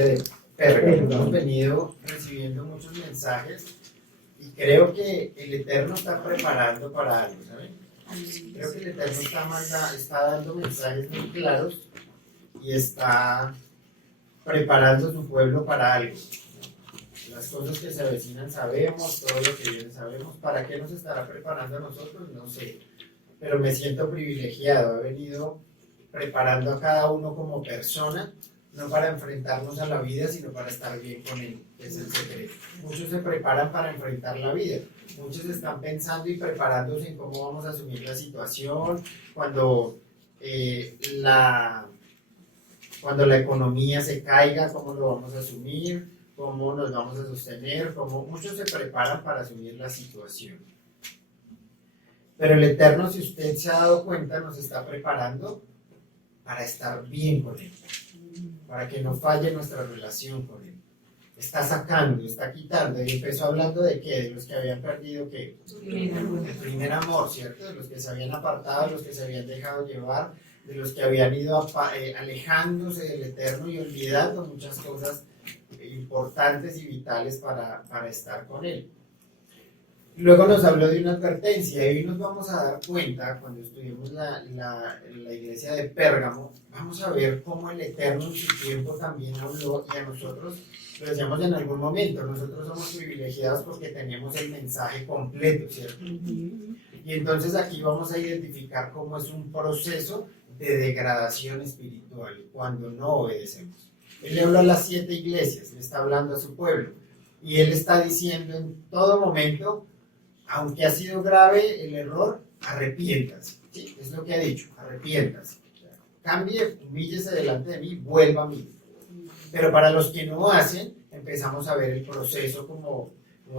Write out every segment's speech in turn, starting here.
iglesia de Pérgamo. Hemos venido recibiendo muchos mensajes y creo que el Eterno está preparando para algo, ¿saben? Creo que el Eterno está dando mensajes muy claros y está preparando a su pueblo para algo. Las cosas que se avecinan sabemos, todo lo que viene sabemos. ¿Para qué nos estará preparando a nosotros? No sé. Pero me siento privilegiado. He venido preparando a cada uno como persona, no para enfrentarnos a la vida, sino para estar bien con él. Es el secreto. Muchos se preparan para enfrentar la vida. Muchos están pensando y preparándose en cómo vamos a asumir la situación, cuando la economía se caiga, cómo lo vamos a asumir, cómo nos vamos a sostener, cómo muchos se preparan para asumir la situación. Pero el Eterno, si usted se ha dado cuenta, nos está preparando para estar bien con Él, para que no falle nuestra relación con Él. Está sacando, está quitando, y empezó hablando de qué, de los que habían perdido qué, el primer amor, ¿cierto? De los que se habían apartado, de los que se habían dejado llevar, de los que habían ido alejándose del Eterno y olvidando muchas cosas importantes y vitales para estar con Él. Luego nos habló de una advertencia y hoy nos vamos a dar cuenta, cuando estudiemos la iglesia de Pérgamo, vamos a ver cómo el Eterno en su tiempo también habló, y a nosotros lo decíamos en algún momento, nosotros somos privilegiados porque tenemos el mensaje completo, ¿cierto? Y entonces aquí vamos a identificar cómo es un proceso de degradación espiritual cuando no obedecemos. Él le habló a las 7 iglesias, le está hablando a su pueblo, y él está diciendo en todo momento, aunque ha sido grave el error, arrepiéntase. ¿Sí? Es lo que ha dicho, arrepiéntase. Cambie, humíllese delante de mí, vuelva a mí. Pero para los que no hacen, empezamos a ver el proceso como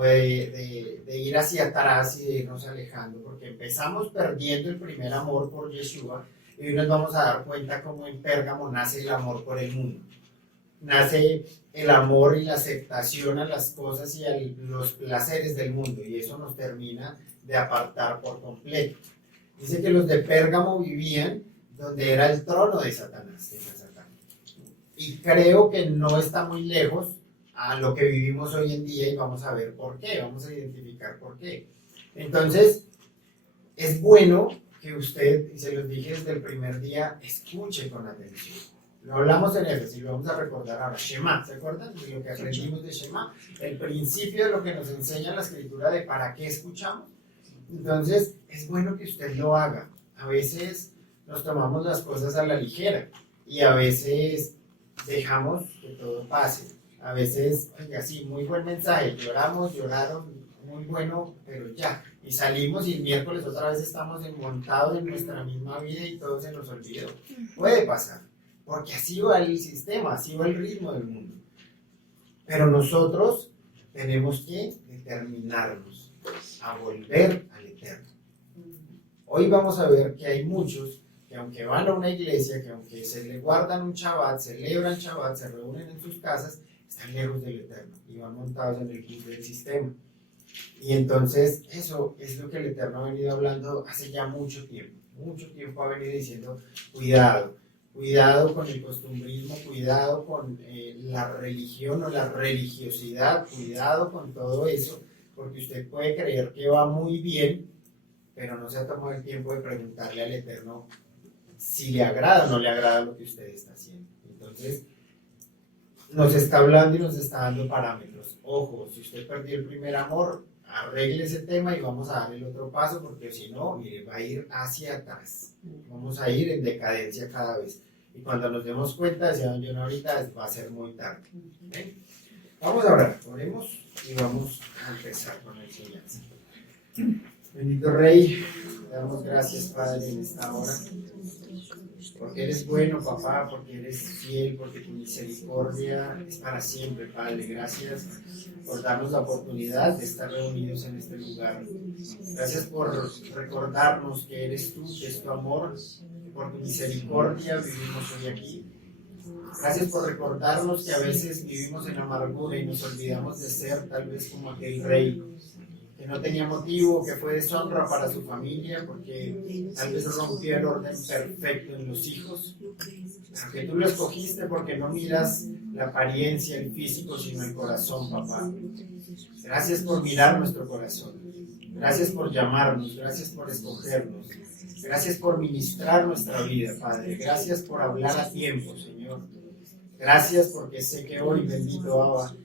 de ir hacia atrás y de irnos alejando, porque empezamos perdiendo el primer amor por Yeshua, y hoy nos vamos a dar cuenta cómo en Pérgamo nace el amor por el mundo. Nace el amor y la aceptación a las cosas y a los placeres del mundo, y eso nos termina de apartar por completo. Dice que los de Pérgamo vivían donde era el trono de Satanás, y creo que no está muy lejos a lo que vivimos hoy en día, y vamos a ver por qué, vamos a identificar por qué. Entonces, es bueno que usted, y se los dije desde el primer día, escuche con atención. Lo hablamos en eso, y lo vamos a recordar ahora. Shema, ¿se acuerdan de lo que aprendimos de Shema? El principio de lo que nos enseña la escritura de para qué escuchamos. Entonces, es bueno que usted lo haga. A veces nos tomamos las cosas a la ligera, y a veces dejamos que todo pase. A veces, oiga, sí, muy buen mensaje, lloraron, muy bueno, pero ya. Y salimos y el miércoles otra vez estamos montados en nuestra misma vida y todo se nos olvidó. Puede pasar. Porque así va el sistema, así va el ritmo del mundo. Pero nosotros tenemos que determinarnos a volver al Eterno. Hoy vamos a ver que hay muchos que aunque van a una iglesia, que aunque se le guardan un Shabbat, celebran Shabbat, se reúnen en sus casas, están lejos del Eterno y van montados en el bus del sistema. Y entonces eso es lo que el Eterno ha venido hablando hace ya mucho tiempo ha venido diciendo, cuidado con el costumbrismo, cuidado con la religión o la religiosidad, cuidado con todo eso, porque usted puede creer que va muy bien, pero no se ha tomado el tiempo de preguntarle al Eterno si le agrada o no le agrada lo que usted está haciendo. Entonces, nos está hablando y nos está dando parámetros. Ojo, si usted perdió el primer amor, arregle ese tema y vamos a dar el otro paso, porque si no, mire, va a ir hacia atrás. Vamos a ir en decadencia cada vez. Y cuando nos demos cuenta, decía don John ahorita, va a ser muy tarde. ¿Okay? Vamos a orar, oremos y vamos a empezar con la enseñanza. Bendito Rey, te damos gracias, Padre, en esta hora, porque eres bueno, papá, porque eres fiel, porque tu misericordia es para siempre, Padre. Gracias por darnos la oportunidad de estar reunidos en este lugar. Gracias por recordarnos que eres tú, que es tu amor, que por tu misericordia vivimos hoy aquí. Gracias por recordarnos que a veces vivimos en amargura y nos olvidamos de ser tal vez como aquel rey que no tenía motivo, que fue deshonra para su familia, porque tal vez rompió el orden perfecto en los hijos, pero que tú lo escogiste porque no miras la apariencia, el físico, sino el corazón, papá. Gracias por mirar nuestro corazón. Gracias por llamarnos, gracias por escogernos. Gracias por ministrar nuestra vida, Padre. Gracias por hablar a tiempo, Señor. Gracias porque sé que hoy, bendito Abba,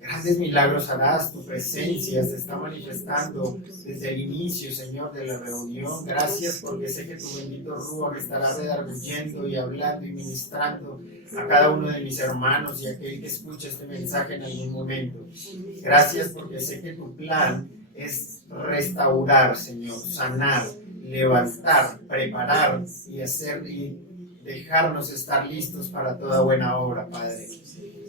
grandes milagros harás. Tu presencia se está manifestando desde el inicio, Señor, de la reunión. Gracias porque sé que tu bendito Ruach estará redarguyendo y hablando y ministrando a cada uno de mis hermanos y a aquel que escuche este mensaje en algún momento. Gracias porque sé que tu plan es restaurar, Señor, sanar, levantar, preparar y hacer y dejarnos estar listos para toda buena obra, Padre.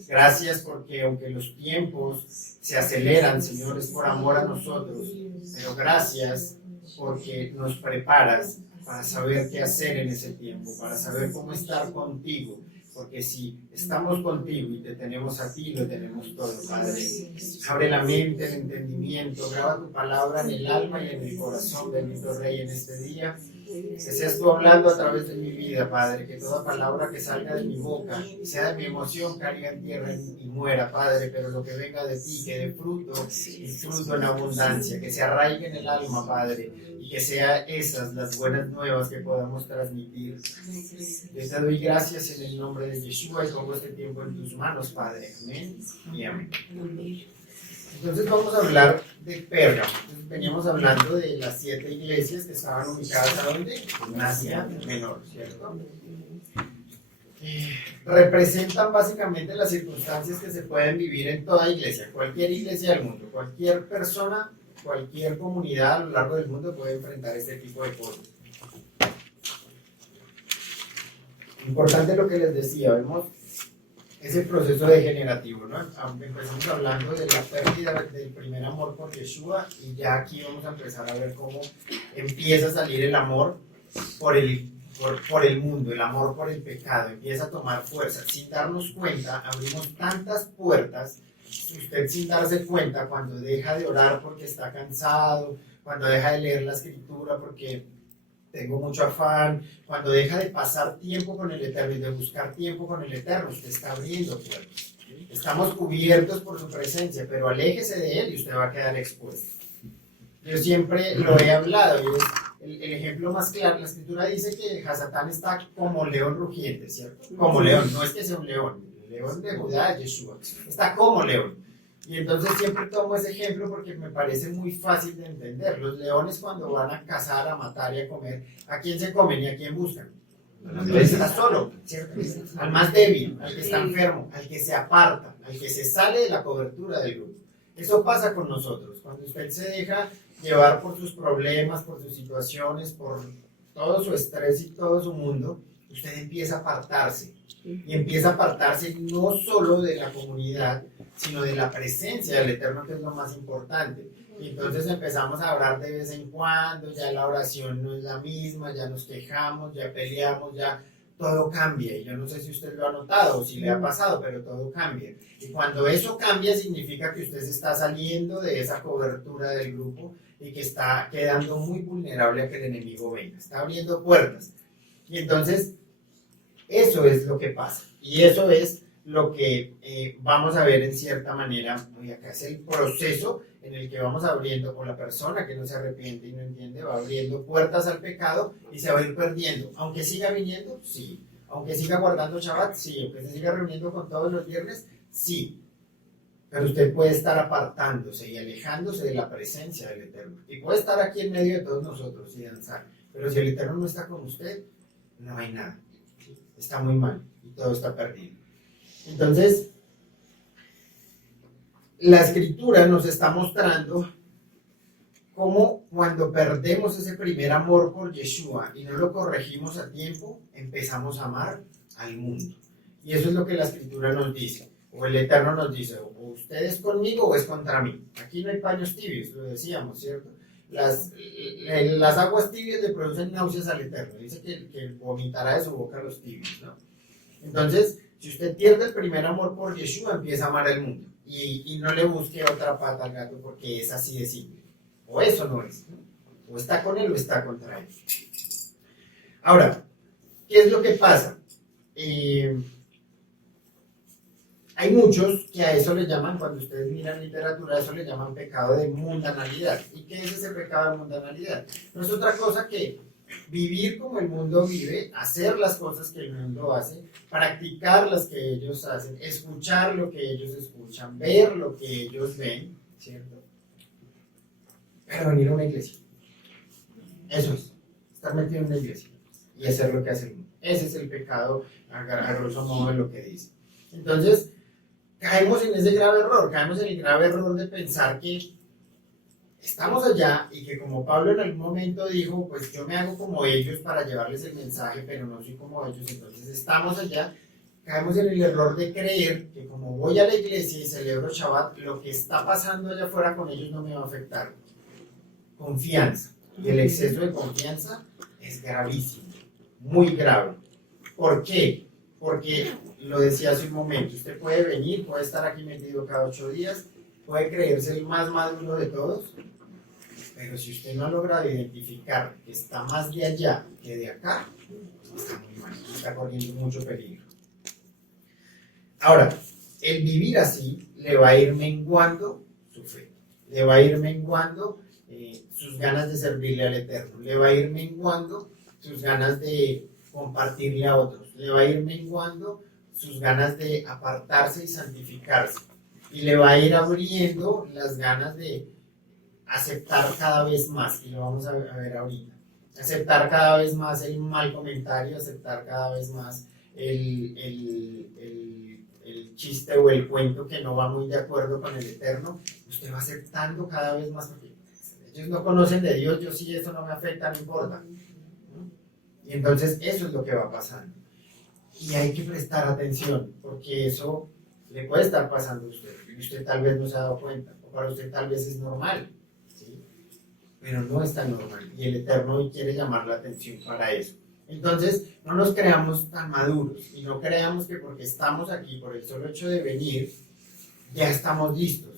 Gracias porque aunque los tiempos se aceleran, Señor, es por amor a nosotros, pero gracias porque nos preparas para saber qué hacer en ese tiempo, para saber cómo estar contigo, porque si estamos contigo y te tenemos a ti, lo tenemos todo, Padre. Abre la mente, el entendimiento, graba tu palabra en el alma y en el corazón, bendito Rey, en este día. Que seas tú hablando a través de mi vida, Padre, que toda palabra que salga de mi boca y sea de mi emoción caiga en tierra y muera, Padre, pero lo que venga de ti, que dé fruto y fruto en abundancia, que se arraigue en el alma, Padre, y que sean esas las buenas nuevas que podamos transmitir. Les doy gracias en el nombre de Yeshua y pongo este tiempo en tus manos, Padre. Amén y amén. Entonces vamos a hablar de Pérgamo. Veníamos hablando de las 7 iglesias que estaban ubicadas ¿a dónde? En Asia Menor, ¿cierto? Representan básicamente las circunstancias que se pueden vivir en toda iglesia, cualquier iglesia del mundo, cualquier persona, cualquier comunidad a lo largo del mundo puede enfrentar este tipo de cosas. Importante lo que les decía, vemos ese proceso degenerativo, ¿no? Empezamos hablando de la pérdida del primer amor por Yeshua y ya aquí vamos a empezar a ver cómo empieza a salir el amor por el mundo, el amor por el pecado, empieza a tomar fuerza. Sin darnos cuenta, abrimos tantas puertas, usted sin darse cuenta, cuando deja de orar porque está cansado, cuando deja de leer la escritura porque tengo mucho afán, cuando deja de pasar tiempo con el Eterno y de buscar tiempo con el Eterno, usted está abriendo puertas. Estamos cubiertos por su presencia, pero aléjese de él y usted va a quedar expuesto. Yo siempre lo he hablado y es el ejemplo más claro. La escritura dice que Hasatán está como león rugiente, ¿cierto? Como león, no es que sea un león, el león de Judá, Yeshua, está como león. Y entonces siempre tomo ese ejemplo porque me parece muy fácil de entender. Los leones cuando van a cazar, a matar y a comer, ¿a quién se comen y a quién buscan? Al que está solo, ¿cierto? Al más débil, al que está enfermo, al que se aparta, al que se sale de la cobertura del grupo. Eso pasa con nosotros. Cuando usted se deja llevar por sus problemas, por sus situaciones, por todo su estrés y todo su mundo, usted empieza a apartarse. Y empieza a apartarse no solo de la comunidad, sino de la presencia del Eterno, que es lo más importante. Y entonces empezamos a orar de vez en cuando, ya la oración no es la misma, ya nos quejamos, ya peleamos, ya todo cambia. Y yo no sé si usted lo ha notado o si le ha pasado, pero todo cambia. Y cuando eso cambia, significa que usted se está saliendo de esa cobertura del grupo y que está quedando muy vulnerable a que el enemigo venga. Está abriendo puertas. Y entonces, eso es lo que pasa. Y eso es lo que vamos a ver en cierta manera. Y acá es el proceso en el que vamos abriendo, con la persona que no se arrepiente y no entiende, va abriendo puertas al pecado y se va a ir perdiendo. Aunque siga viniendo, sí. Aunque siga guardando Shabbat, sí. Aunque se siga reuniendo con todos los viernes, sí. Pero usted puede estar apartándose y alejándose de la presencia del Eterno. Y puede estar aquí en medio de todos nosotros y danzar. Pero si el Eterno no está con usted, no hay nada. Está muy mal y todo está perdido. Entonces, la escritura nos está mostrando cómo cuando perdemos ese primer amor por Yeshua y no lo corregimos a tiempo, empezamos a amar al mundo. Y eso es lo que la escritura nos dice, o el Eterno nos dice, o usted es conmigo o es contra mí. Aquí no hay paños tibios, lo decíamos, ¿cierto? Las aguas tibias le producen náuseas al Eterno. Dice que vomitará de su boca los tibios, ¿no? Entonces, si usted pierde el primer amor por Yeshua, empieza a amar al mundo. Y no le busque otra pata al gato porque es así de simple. O eso no es, ¿no? O está con él o está contra él. Ahora, ¿qué es lo que pasa? Hay muchos que a eso le llaman, cuando ustedes miran literatura, a eso le llaman pecado de mundanalidad. ¿Y qué es ese pecado de mundanalidad? No es otra cosa que vivir como el mundo vive, hacer las cosas que el mundo hace, practicar las que ellos hacen, escuchar lo que ellos escuchan, ver lo que ellos ven, ¿cierto? Pero venir a una iglesia. Eso es, estar metido en una iglesia y hacer lo que hace el mundo. Ese es el pecado, a grosso modo, de lo que dice. Entonces, caemos en ese grave error, caemos en el grave error de pensar que estamos allá y que como Pablo en algún momento dijo, pues yo me hago como ellos para llevarles el mensaje, pero no soy como ellos, entonces estamos allá, caemos en el error de creer que como voy a la iglesia y celebro Shabbat, lo que está pasando allá afuera con ellos no me va a afectar. Confianza. Y el exceso de confianza es gravísimo, muy grave. ¿Por qué? Porque lo decía hace un momento, usted puede venir, puede estar aquí metido cada 8 días, puede creerse el más maduro de todos, pero si usted no logra identificar que está más de allá que de acá, está muy mal, está corriendo mucho peligro. Ahora, el vivir así le va a ir menguando su fe, le va a ir menguando sus ganas de servirle al Eterno, le va a ir menguando sus ganas de compartirle a otros, le va a ir menguando sus ganas de apartarse y santificarse, y le va a ir abriendo las ganas de aceptar cada vez más, y lo vamos a ver ahorita, aceptar cada vez más el mal comentario, aceptar cada vez más el chiste o el cuento que no va muy de acuerdo con el Eterno. Usted va aceptando cada vez más, porque ellos no conocen de Dios, yo sí, eso no me afecta, no importa. Y entonces eso es lo que va pasando. Y hay que prestar atención, porque eso le puede estar pasando a usted, y usted tal vez no se ha dado cuenta, o para usted tal vez es normal, ¿sí? Pero no es tan normal, y el Eterno hoy quiere llamar la atención para eso. Entonces, no nos creamos tan maduros, y no creamos que porque estamos aquí, por el solo hecho de venir, ya estamos listos,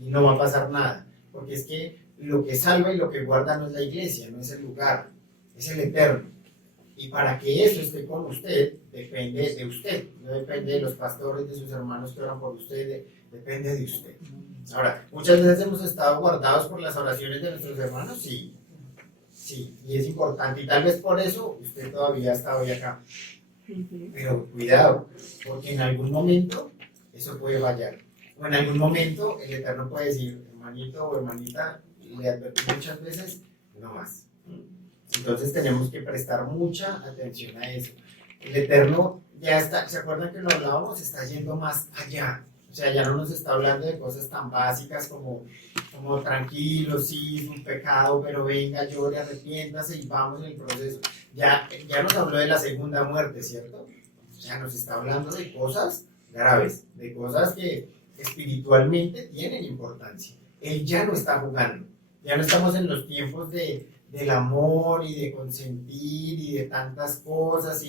y no va a pasar nada, porque es que lo que salva y lo que guarda no es la iglesia, no es el lugar, es el Eterno. Y para que eso esté con usted, depende de usted, no depende de los pastores, de sus hermanos que oran por usted, depende de usted. Ahora, muchas veces hemos estado guardados por las oraciones de nuestros hermanos, sí, sí, y es importante, y tal vez por eso usted todavía está hoy acá. Pero cuidado, porque en algún momento eso puede fallar, o en algún momento el Eterno puede decir, hermanito o hermanita, le advertí muchas veces, no más. Entonces tenemos que prestar mucha atención a eso. El Eterno ya está, ¿se acuerdan que lo hablábamos? Está yendo más allá. O sea, ya no nos está hablando de cosas tan básicas como tranquilo, sí, es un pecado, pero venga, llore, arrepiéntase y vamos en el proceso. Ya nos habló de la segunda muerte, ¿cierto? O sea, nos está hablando de cosas graves, de cosas que espiritualmente tienen importancia. Él ya no está jugando. Ya no estamos en los tiempos del amor y de consentir y de tantas cosas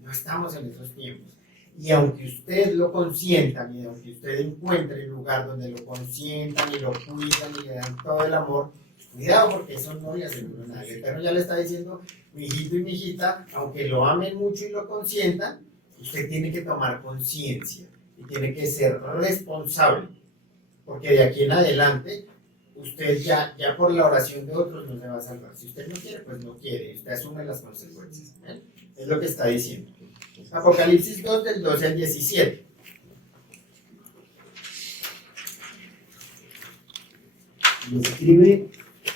no estamos en esos tiempos. Y aunque usted lo consientan y aunque usted encuentre el lugar donde lo consientan y lo cuidan y le dan todo el amor, cuidado porque eso no le asegura nada. El Eterno ya le está diciendo, mi hijito y mi hijita, aunque lo amen mucho y lo consientan, usted tiene que tomar conciencia y tiene que ser responsable, porque de aquí en adelante usted ya por la oración de otros no se va a salvar. Si usted no quiere, pues no quiere. Usted asume las consecuencias. Es lo que está diciendo. Apocalipsis 2, del 12 al 17. Y escribe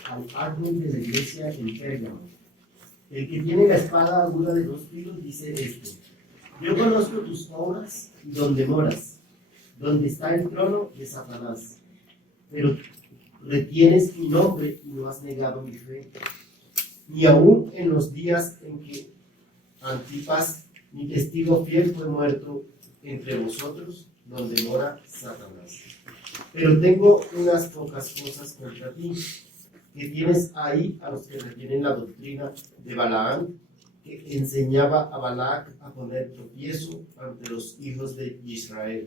al ángel de la iglesia en Pérgamo. El que tiene la espada aguda de 2 filos dice esto: yo conozco tus obras y donde moras, donde está el trono de Satanás, pero retienes mi nombre y no has negado mi fe, ni aun en los días en que Antipas, mi testigo fiel, fue muerto entre vosotros, donde mora Satanás. Pero tengo unas pocas cosas contra ti, que tienes ahí a los que retienen la doctrina de Balaam, que enseñaba a Balac a poner tropiezo ante los hijos de Israel,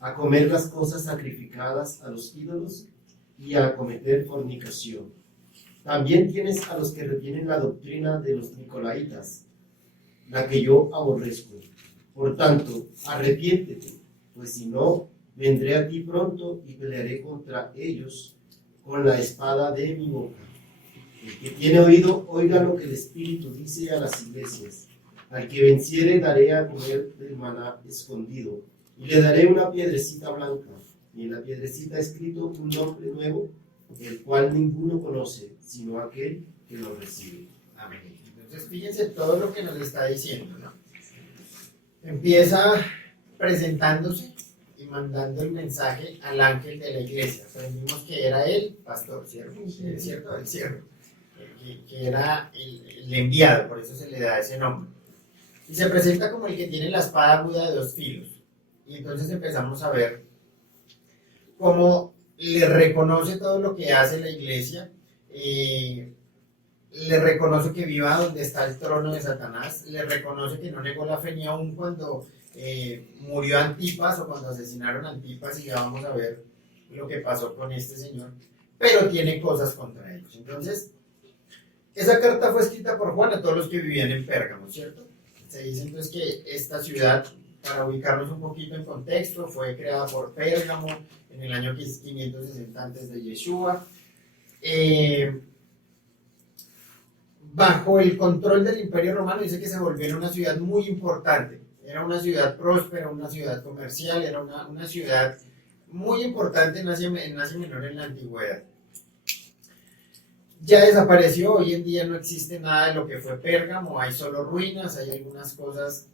a comer las cosas sacrificadas a los ídolos y a cometer fornicación. También tienes a los que retienen la doctrina de los nicolaitas, la que yo aborrezco. Por tanto, arrepiéntete, pues si no, vendré a ti pronto y pelearé contra ellos con la espada de mi boca. El que tiene oído, oiga lo que el Espíritu dice a las iglesias. Al que venciere daré a comer del maná escondido, y le daré una piedrecita blanca, y en la piedrecita escrito un nombre nuevo, el cual ninguno conoce, sino aquel que lo recibe. Amén. Entonces, fíjense todo lo que nos está diciendo, ¿no? Empieza presentándose y mandando el mensaje al ángel de la iglesia. Aprendimos que era el pastor, ¿cierto? ¿Cierto? El siervo, que era el enviado, por eso se le da ese nombre. Y se presenta como el que tiene la espada aguda de dos filos. Y entonces empezamos a ver cómo le reconoce todo lo que hace la iglesia, le reconoce que viva donde está el trono de Satanás, le reconoce que no negó la fe ni aún cuando murió Antipas o cuando asesinaron a Antipas, y ya vamos a ver lo que pasó con este señor, pero tiene cosas contra ellos. Entonces, esa carta fue escrita por Juan a todos los que vivían en Pérgamo, ¿cierto? Se dice entonces que esta ciudad, para ubicarnos un poquito en contexto, fue creada por Pérgamo en el año 560 antes de Yeshua. Bajo el control del Imperio Romano, dice que se volvió en una ciudad muy importante. Era una ciudad próspera, una ciudad comercial, era una ciudad muy importante en Asia Menor en la antigüedad. Ya desapareció, hoy en día no existe nada de lo que fue Pérgamo, hay solo ruinas, hay algunas cosas,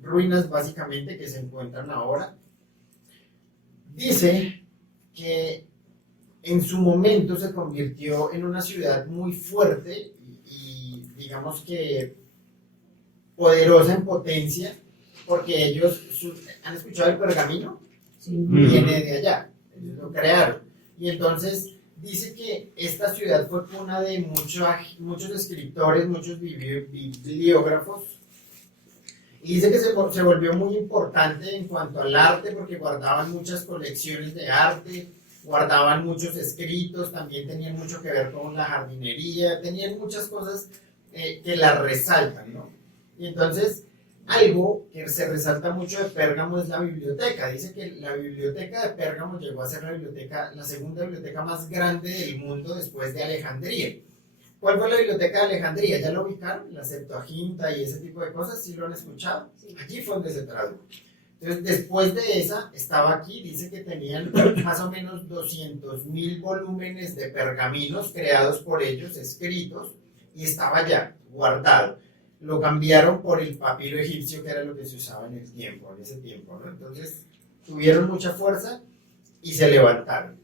ruinas básicamente que se encuentran ahora. Dice que en su momento se convirtió en una ciudad muy fuerte y digamos que poderosa en potencia, porque ellos, ¿han escuchado el pergamino? Sí. Viene de allá, ellos lo crearon. Y entonces dice que esta ciudad fue cuna de muchos escritores, muchos bibliógrafos, y dice que se volvió muy importante en cuanto al arte, porque guardaban muchas colecciones de arte, guardaban muchos escritos, también tenían mucho que ver con la jardinería, tenían muchas cosas que la resaltan, ¿no? Y entonces, algo que se resalta mucho de Pérgamo es la biblioteca. Dice que la biblioteca de Pérgamo llegó a ser la segunda biblioteca más grande del mundo después de Alejandría. ¿Cuál fue la biblioteca de Alejandría? ¿Ya lo ubicaron? La Septuaginta y ese tipo de cosas, ¿sí lo han escuchado? Sí. Allí fue donde se tradujo. Entonces, después de esa, estaba aquí, dice que tenían más o menos 200.000 volúmenes de pergaminos creados por ellos, escritos, y estaba ya guardado. Lo cambiaron por el papiro egipcio, que era lo que se usaba en ese tiempo, ¿no? Entonces, tuvieron mucha fuerza y se levantaron.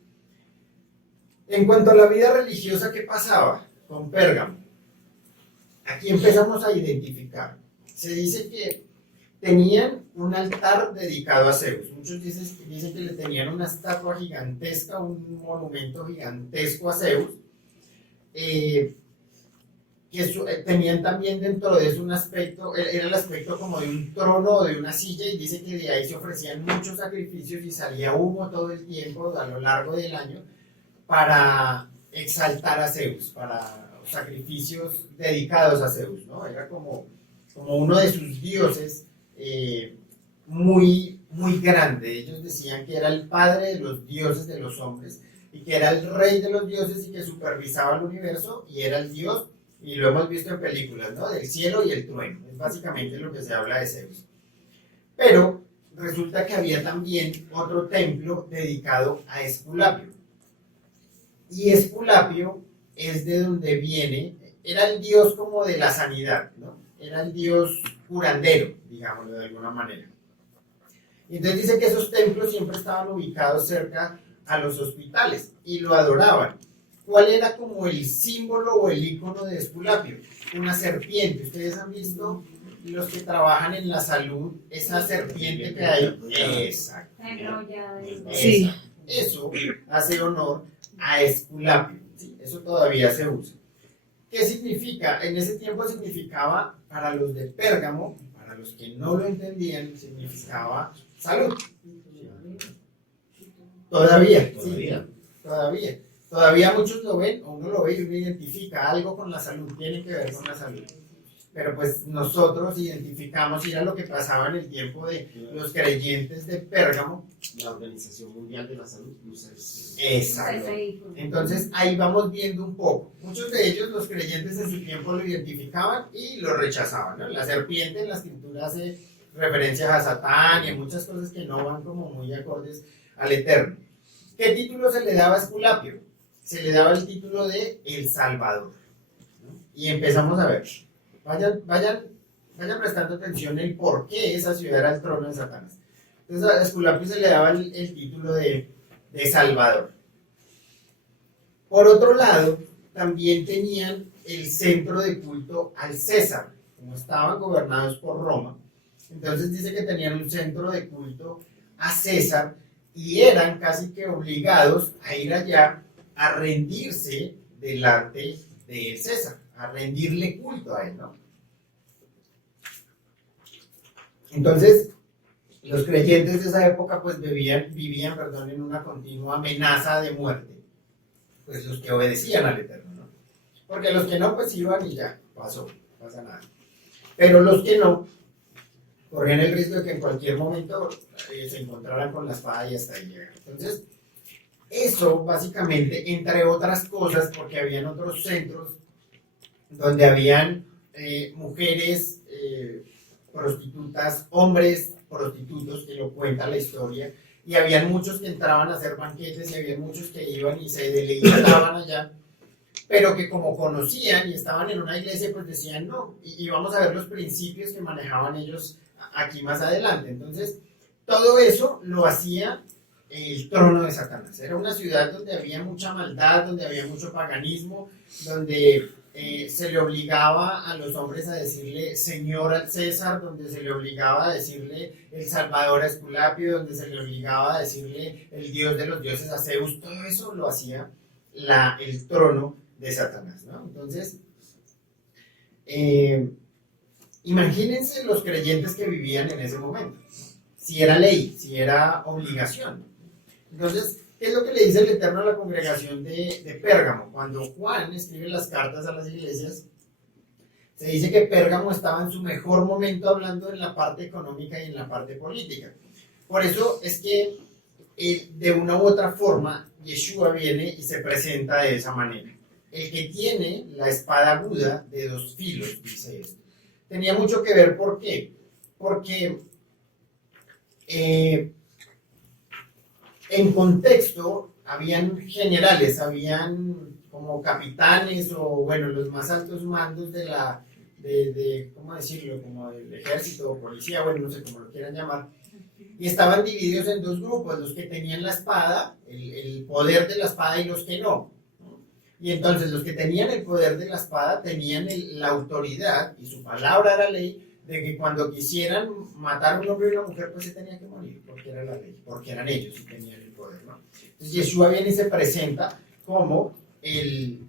En cuanto a la vida religiosa, ¿qué pasaba con Pérgamo? Aquí empezamos a identificar. Se dice que tenían un altar dedicado a Zeus. Muchos dicen que le tenían una estatua gigantesca, un monumento gigantesco a Zeus. Tenían también dentro de eso un aspecto, era el aspecto como de un trono o de una silla, y dice que de ahí se ofrecían muchos sacrificios y salía humo todo el tiempo a lo largo del año para exaltar a Zeus, para sacrificios dedicados a Zeus, ¿no? Era como uno de sus dioses muy, muy grande. Ellos decían que era el padre de los dioses de los hombres y que era el rey de los dioses y que supervisaba el universo y era el dios. Y lo hemos visto en películas, ¿no? Del cielo y el trueno. Es básicamente lo que se habla de Zeus. Pero resulta que había también otro templo dedicado a Esculapio. Y Esculapio es de donde viene, era el dios como de la sanidad, ¿no? Era el dios curandero, digámoslo de alguna manera. Y entonces dice que esos templos siempre estaban ubicados cerca a los hospitales y lo adoraban. ¿Cuál era como el símbolo o el icono de Esculapio? Una serpiente. ¿Ustedes han visto, los que trabajan en la salud, esa serpiente que hay? Exacto. Sí. Eso hace honor a Esculapio. ¿Sí? Eso todavía se usa. ¿Qué significa? En ese tiempo significaba, para los de Pérgamo, para los que no lo entendían, significaba salud. Todavía. Todavía muchos lo ven, o uno lo ve y uno identifica algo con la salud, tiene que ver con la salud. pero pues nosotros identificamos, y era lo que pasaba en el tiempo de los creyentes de Pérgamo. La Organización Mundial de la Salud usa eso. Exacto. Entonces ahí vamos viendo un poco. Muchos de ellos, los creyentes en su tiempo, lo identificaban y lo rechazaban, ¿no? La serpiente en la escritura hace referencias a Satán y a muchas cosas que no van como muy acordes al Eterno. ¿Qué título se le daba a Esculapio? Se le daba el título de El Salvador, ¿no? Y empezamos a ver. Vayan prestando atención el por qué esa ciudad era el trono de Satanás. Entonces a Esculapio se le daba el título de Salvador. Por otro lado, también tenían el centro de culto al César. Como estaban gobernados por Roma, entonces dice que tenían un centro de culto a César y eran casi que obligados a ir allá a rendirse delante de César, a rendirle culto a él, ¿no? Entonces, los creyentes de esa época pues vivían en una continua amenaza de muerte, pues los que obedecían al Eterno, ¿no? Porque los que no, pues iban y ya, pasó, no pasa nada. Pero los que no, corrían el riesgo de que en cualquier momento se encontraran con la espada y hasta ahí llegan. Entonces, eso básicamente, entre otras cosas, porque habían otros centros donde habían mujeres prostitutas, hombres prostitutos, que lo cuenta la historia, y habían muchos que entraban a hacer banquetes y habían muchos que iban y se deleitaban allá, pero que como conocían y estaban en una iglesia, pues decían no, y vamos a ver los principios que manejaban ellos aquí más adelante. Entonces, todo eso lo hacía el trono de Satanás. Era una ciudad donde había mucha maldad, donde había mucho paganismo, donde se le obligaba a los hombres a decirle Señor al César, donde se le obligaba a decirle el Salvador a Esculapio, donde se le obligaba a decirle el Dios de los dioses a Zeus. Todo eso lo hacía el trono de Satanás, ¿no? Entonces, imagínense los creyentes que vivían en ese momento, si era ley, si era obligación. Entonces, ¿qué es lo que le dice el Eterno a la congregación de Pérgamo? Cuando Juan escribe las cartas a las iglesias, se dice que Pérgamo estaba en su mejor momento hablando en la parte económica y en la parte política. Por eso es que de una u otra forma Yeshua viene y se presenta de esa manera. El que tiene la espada aguda de dos filos, dice esto. Tenía mucho que ver, ¿por qué? Porque en contexto habían generales, habían como capitanes o bueno, los más altos mandos de ¿cómo decirlo? Como del ejército o policía, bueno, no sé cómo lo quieran llamar, y estaban divididos en dos grupos, los que tenían la espada, el poder de la espada, y los que no. Y entonces los que tenían el poder de la espada tenían la autoridad, y su palabra era ley, de que cuando quisieran matar a un hombre y una mujer, pues se tenía que morir, porque era la ley, porque eran ellos y tenían el poder, ¿no? Entonces Yeshua viene y se presenta como el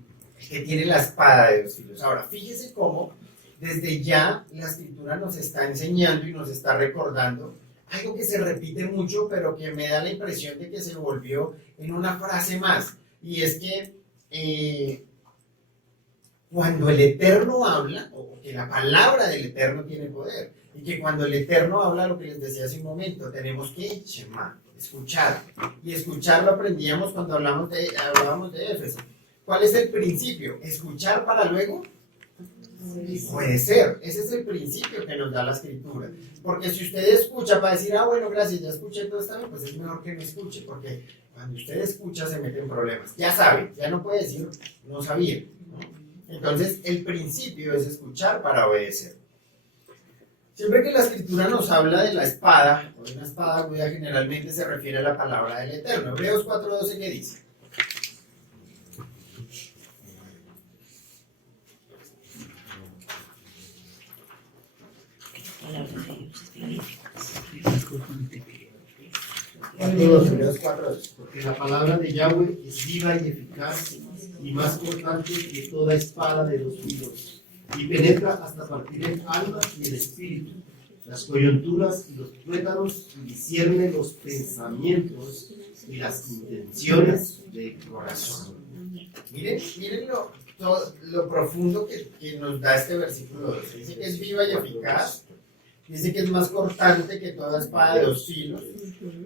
que tiene la espada de dos filos. Ahora, fíjese cómo desde ya la escritura nos está enseñando y nos está recordando algo que se repite mucho, pero que me da la impresión de que se volvió en una frase más, y es que cuando el Eterno habla, o que la palabra del Eterno tiene poder, y que cuando el Eterno habla, lo que les decía hace un momento, tenemos que escuchar, y escuchar lo aprendíamos cuando hablábamos de Éfeso. ¿Cuál es el principio? Escuchar para luego obedecer. Ese es el principio que nos da la escritura, porque si usted escucha para decir, bueno, gracias, ya escuché todo esto, pues es mejor que no escuche, porque cuando usted escucha se mete en problemas, ya sabe, ya no puede decir no sabía, ¿no? Entonces el principio es escuchar para obedecer. Siempre que la escritura nos habla de la espada, o de una espada aguda, generalmente se refiere a la palabra del Eterno. Hebreos 4:12, ¿qué dice? Hebreos 4:12. Porque la palabra de Yahweh es viva y eficaz y más cortante que toda espada de dos filos, y penetra hasta partir el alma y el espíritu, las coyunturas y los tuétanos, y discierne los pensamientos y las intenciones del corazón. Miren lo profundo que nos da este versículo 12. Dice que es viva y eficaz, dice que es más cortante que toda espada de 2 filos,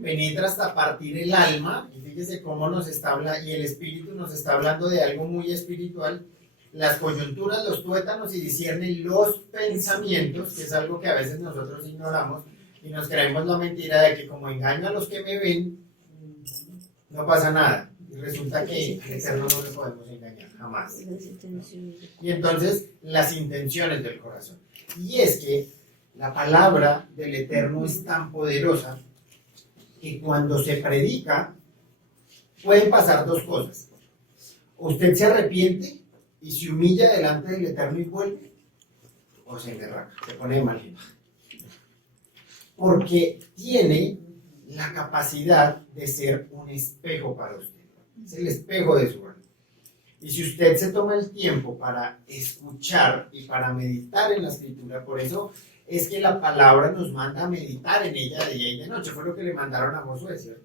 penetra hasta partir el alma, y fíjese cómo nos está hablando, y el espíritu nos está hablando de algo muy espiritual, las coyunturas, los tuétanos, y discierne los pensamientos, que es algo que a veces nosotros ignoramos, y nos creemos la mentira de que como engaño a los que me ven, no pasa nada. Y resulta que al Eterno no le podemos engañar, jamás. Y entonces, las intenciones del corazón. Y es que la palabra del Eterno es tan poderosa que cuando se predica, pueden pasar 2 cosas. Usted se arrepiente y se humilla delante del Eterno y vuelve, o se enderraca, se pone de mal genio. Porque tiene la capacidad de ser un espejo para usted. Es el espejo de su alma. Y si usted se toma el tiempo para escuchar y para meditar en la Escritura, por eso es que la palabra nos manda a meditar en ella de día y de noche. Fue lo que le mandaron a Josué, ¿cierto?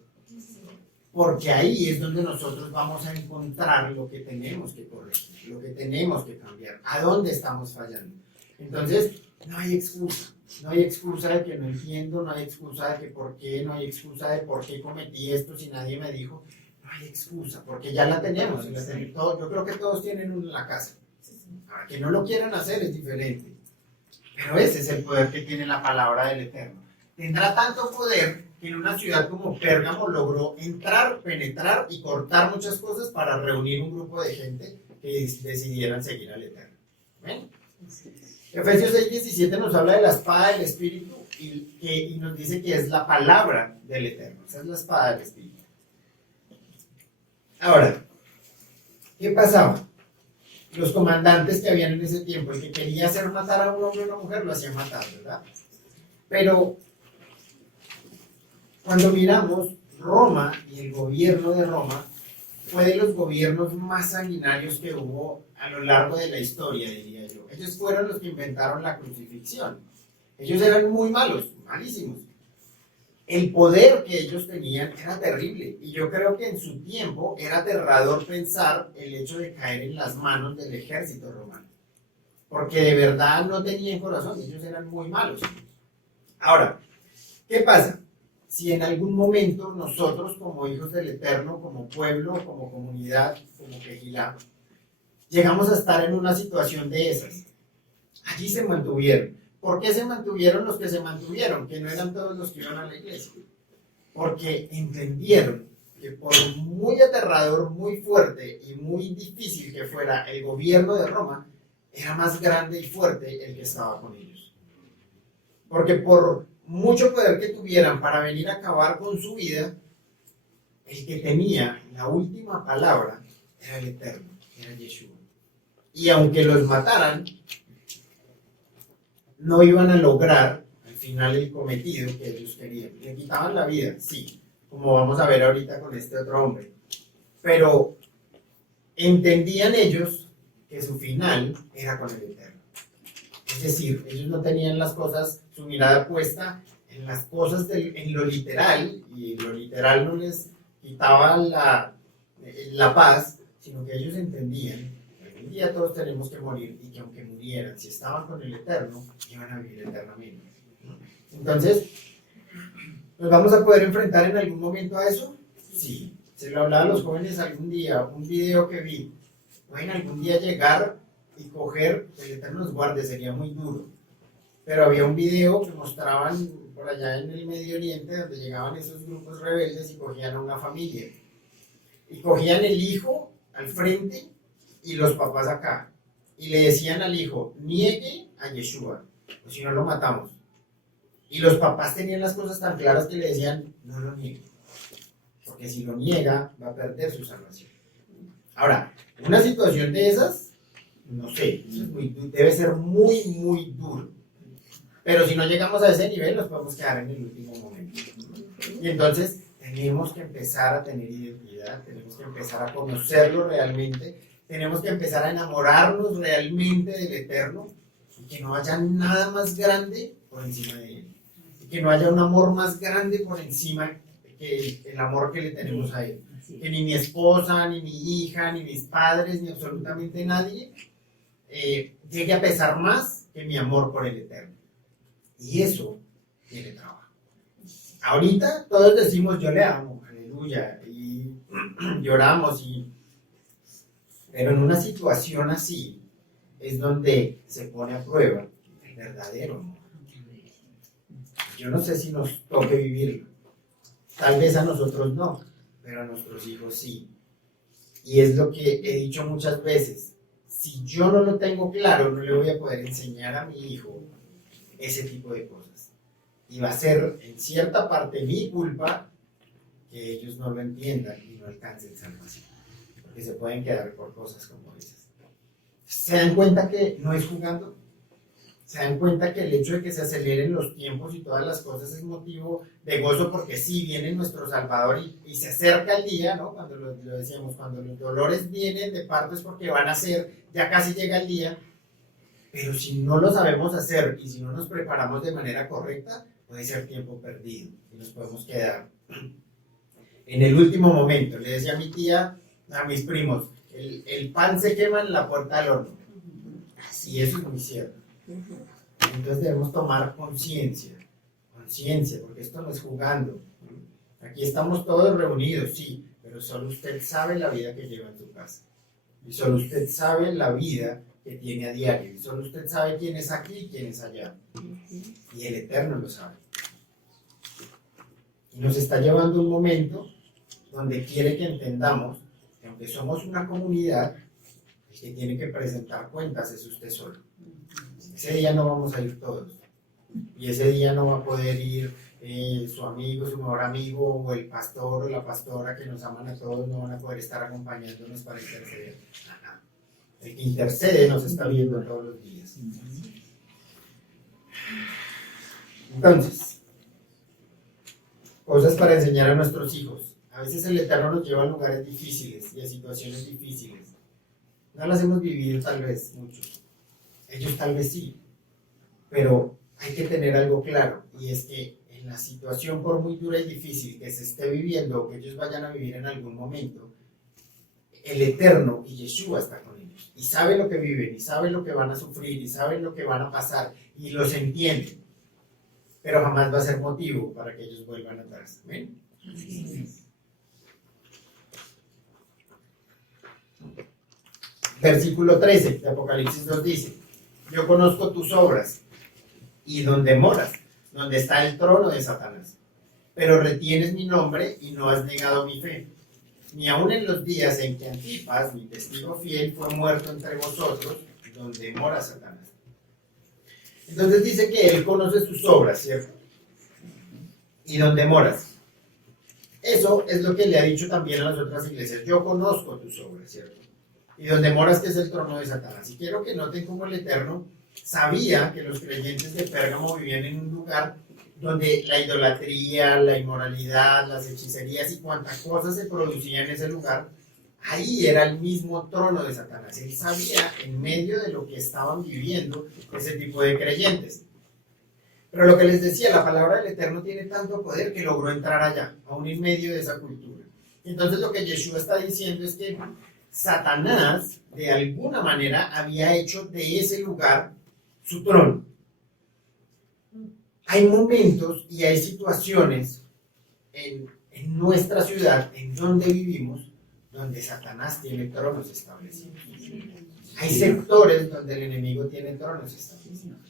Porque ahí es donde nosotros vamos a encontrar lo que tenemos que corregir, lo que tenemos que cambiar, a dónde estamos fallando. Entonces, no hay excusa. No hay excusa de que no entiendo, no hay excusa de que por qué, no hay excusa de por qué cometí esto si nadie me dijo. No hay excusa, porque ya la tenemos. Yo creo que todos tienen uno en la casa. Ahora, que no lo quieran hacer es diferente. Pero ese es el poder que tiene la palabra del Eterno. Tendrá tanto poder que en una ciudad como Pérgamo logró entrar, penetrar y cortar muchas cosas para reunir un grupo de gente que decidieran seguir al Eterno. ¿Ven? Efesios 6:17 nos habla de la espada del Espíritu y nos dice que es la palabra del Eterno. Esa es la espada del Espíritu. Ahora, ¿qué pasaba? Los comandantes que habían en ese tiempo, el que quería hacer matar a un hombre o una mujer, lo hacían matar, ¿verdad? Pero cuando miramos Roma y el gobierno de Roma, fue de los gobiernos más sanguinarios que hubo a lo largo de la historia, diría yo. Ellos fueron los que inventaron la crucifixión. Ellos eran muy malos, malísimos. El poder que ellos tenían era terrible. Y yo creo que en su tiempo era aterrador pensar el hecho de caer en las manos del ejército romano. Porque de verdad no tenían corazón, ellos eran muy malos. Ahora, ¿qué pasa? Si en algún momento nosotros como hijos del Eterno, como pueblo, como comunidad, como Quejilá, llegamos a estar en una situación de esas, allí se mantuvieron. ¿Por qué se mantuvieron los que se mantuvieron? Que no eran todos los que iban a la iglesia. Porque entendieron que por muy aterrador, muy fuerte y muy difícil que fuera el gobierno de Roma, era más grande y fuerte el que estaba con ellos. Porque por mucho poder que tuvieran para venir a acabar con su vida, el que tenía la última palabra era el Eterno, era Yeshua. Y aunque los mataran, no iban a lograr al final el cometido que ellos querían. Le quitaban la vida, sí, como vamos a ver ahorita con este otro hombre. Pero entendían ellos que su final era con el Eterno. Es decir, ellos no tenían las cosas, su mirada puesta en las cosas, en lo literal, y lo literal no les quitaba la paz, sino que ellos entendían que un día todos tenemos que morir y que aunque murieran, si estaban con el Eterno, iban a vivir eternamente. Entonces, ¿nos vamos a poder enfrentar en algún momento a eso? Sí. Se lo hablaba a los jóvenes algún día, un video que vi. Pueden algún día llegar y coger, el Eterno nos guarde, sería muy duro. Pero había un video que mostraban por allá en el Medio Oriente, donde llegaban esos grupos rebeldes y cogían a una familia. Y cogían el hijo al frente y los papás acá. Y le decían al hijo, niegue a Yeshua, o si no lo matamos. Y los papás tenían las cosas tan claras que le decían, no lo niegue. Porque si lo niega, va a perder su salvación. Ahora, una situación de esas, no sé, debe ser muy, muy duro. Pero si no llegamos a ese nivel, nos podemos quedar en el último momento. Y entonces, tenemos que empezar a tener identidad, tenemos que empezar a conocerlo realmente, tenemos que empezar a enamorarnos realmente del Eterno, y que no haya nada más grande por encima de Él. Y que no haya un amor más grande por encima que el amor que le tenemos a Él. Que ni mi esposa, ni mi hija, ni mis padres, ni absolutamente nadie llegue a pesar más que mi amor por el Eterno. Y eso tiene trabajo. Ahorita todos decimos yo le amo, aleluya, y lloramos, pero en una situación así es donde se pone a prueba el verdadero amor. Yo no sé si nos toque vivirlo. Tal vez a nosotros no, pero a nuestros hijos sí. Y es lo que he dicho muchas veces. Si yo no lo tengo claro, no le voy a poder enseñar a mi hijo ese tipo de cosas. Y va a ser en cierta parte mi culpa que ellos no lo entiendan y no alcancen salvación. Porque se pueden quedar por cosas como esas. ¿Se dan cuenta que no es jugando? ¿Se dan cuenta que el hecho de que se aceleren los tiempos y todas las cosas es motivo de gozo? Porque sí, viene nuestro Salvador y se acerca el día, ¿no? Cuando lo decíamos, cuando los dolores vienen de parto es porque van a ser, ya casi llega el día. Pero si no lo sabemos hacer y si no nos preparamos de manera correcta, puede ser tiempo perdido y nos podemos quedar en el último momento. Le decía a mi tía, a mis primos, el pan se quema en la puerta del horno. Y eso es muy cierto. Entonces debemos tomar conciencia, porque esto no es jugando. Aquí estamos todos reunidos, sí, pero solo usted sabe la vida que lleva en su casa. Y solo usted sabe la vida que tiene a diario. Y solo usted sabe quién es aquí y quién es allá. Y el Eterno lo sabe. Y nos está llevando un momento donde quiere que entendamos que aunque somos una comunidad, el que tiene que presentar cuentas es usted solo. Ese día no vamos a ir todos. Y ese día no va a poder ir su amigo, su mejor amigo, o el pastor o la pastora que nos aman a todos, no van a poder estar acompañándonos para interceder. El que intercede nos está viendo todos los días. Entonces, cosas para enseñar a nuestros hijos. A veces el Eterno nos lleva a lugares difíciles y a situaciones difíciles. No las hemos vivido tal vez mucho. Ellos tal vez sí. Pero hay que tener algo claro, y es que en la situación, por muy dura y difícil que se esté viviendo o que ellos vayan a vivir en algún momento, el Eterno y Yeshua está con ellos. Y sabe lo que viven, y sabe lo que van a sufrir, y sabe lo que van a pasar, y los entiende. Pero jamás va a ser motivo para que ellos vuelvan atrás. ¿Amén? Versículo 13 de Apocalipsis 2 dice: yo conozco tus obras y donde moras, donde está el trono de Satanás. Pero retienes mi nombre y no has negado mi fe, ni aun en los días en que Antipas, mi testigo fiel, fue muerto entre vosotros, donde mora Satanás. Entonces dice que él conoce sus obras, ¿cierto? Y donde moras. Eso es lo que le ha dicho también a las otras iglesias: yo conozco tus obras, ¿cierto? Y donde moras, que es el trono de Satanás. Y quiero que noten cómo el Eterno sabía que los creyentes de Pérgamo vivían en un lugar donde la idolatría, la inmoralidad, las hechicerías y cuantas cosas se producían en ese lugar. Ahí era el mismo trono de Satanás. Él sabía en medio de lo que estaban viviendo ese tipo de creyentes. Pero lo que les decía, la palabra del Eterno tiene tanto poder que logró entrar allá, aún en medio de esa cultura. Entonces lo que Yeshua está diciendo es que Satanás, de alguna manera, había hecho de ese lugar su trono. Hay momentos y hay situaciones en nuestra ciudad, en donde vivimos, donde Satanás tiene tronos establecidos. Hay sectores donde el enemigo tiene tronos establecidos.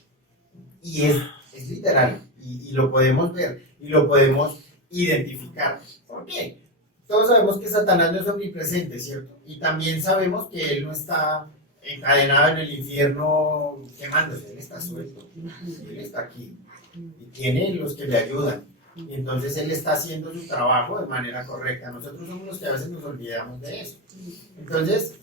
Y es literal, y lo podemos ver, y lo podemos identificar. ¿Por qué? Todos sabemos que Satanás no es omnipresente, ¿cierto? Y también sabemos que él no está encadenado en el infierno quemándose, él está suelto, él está aquí, y tiene los que le ayudan. Y entonces él está haciendo su trabajo de manera correcta. Nosotros somos los que a veces nos olvidamos de eso. Entonces,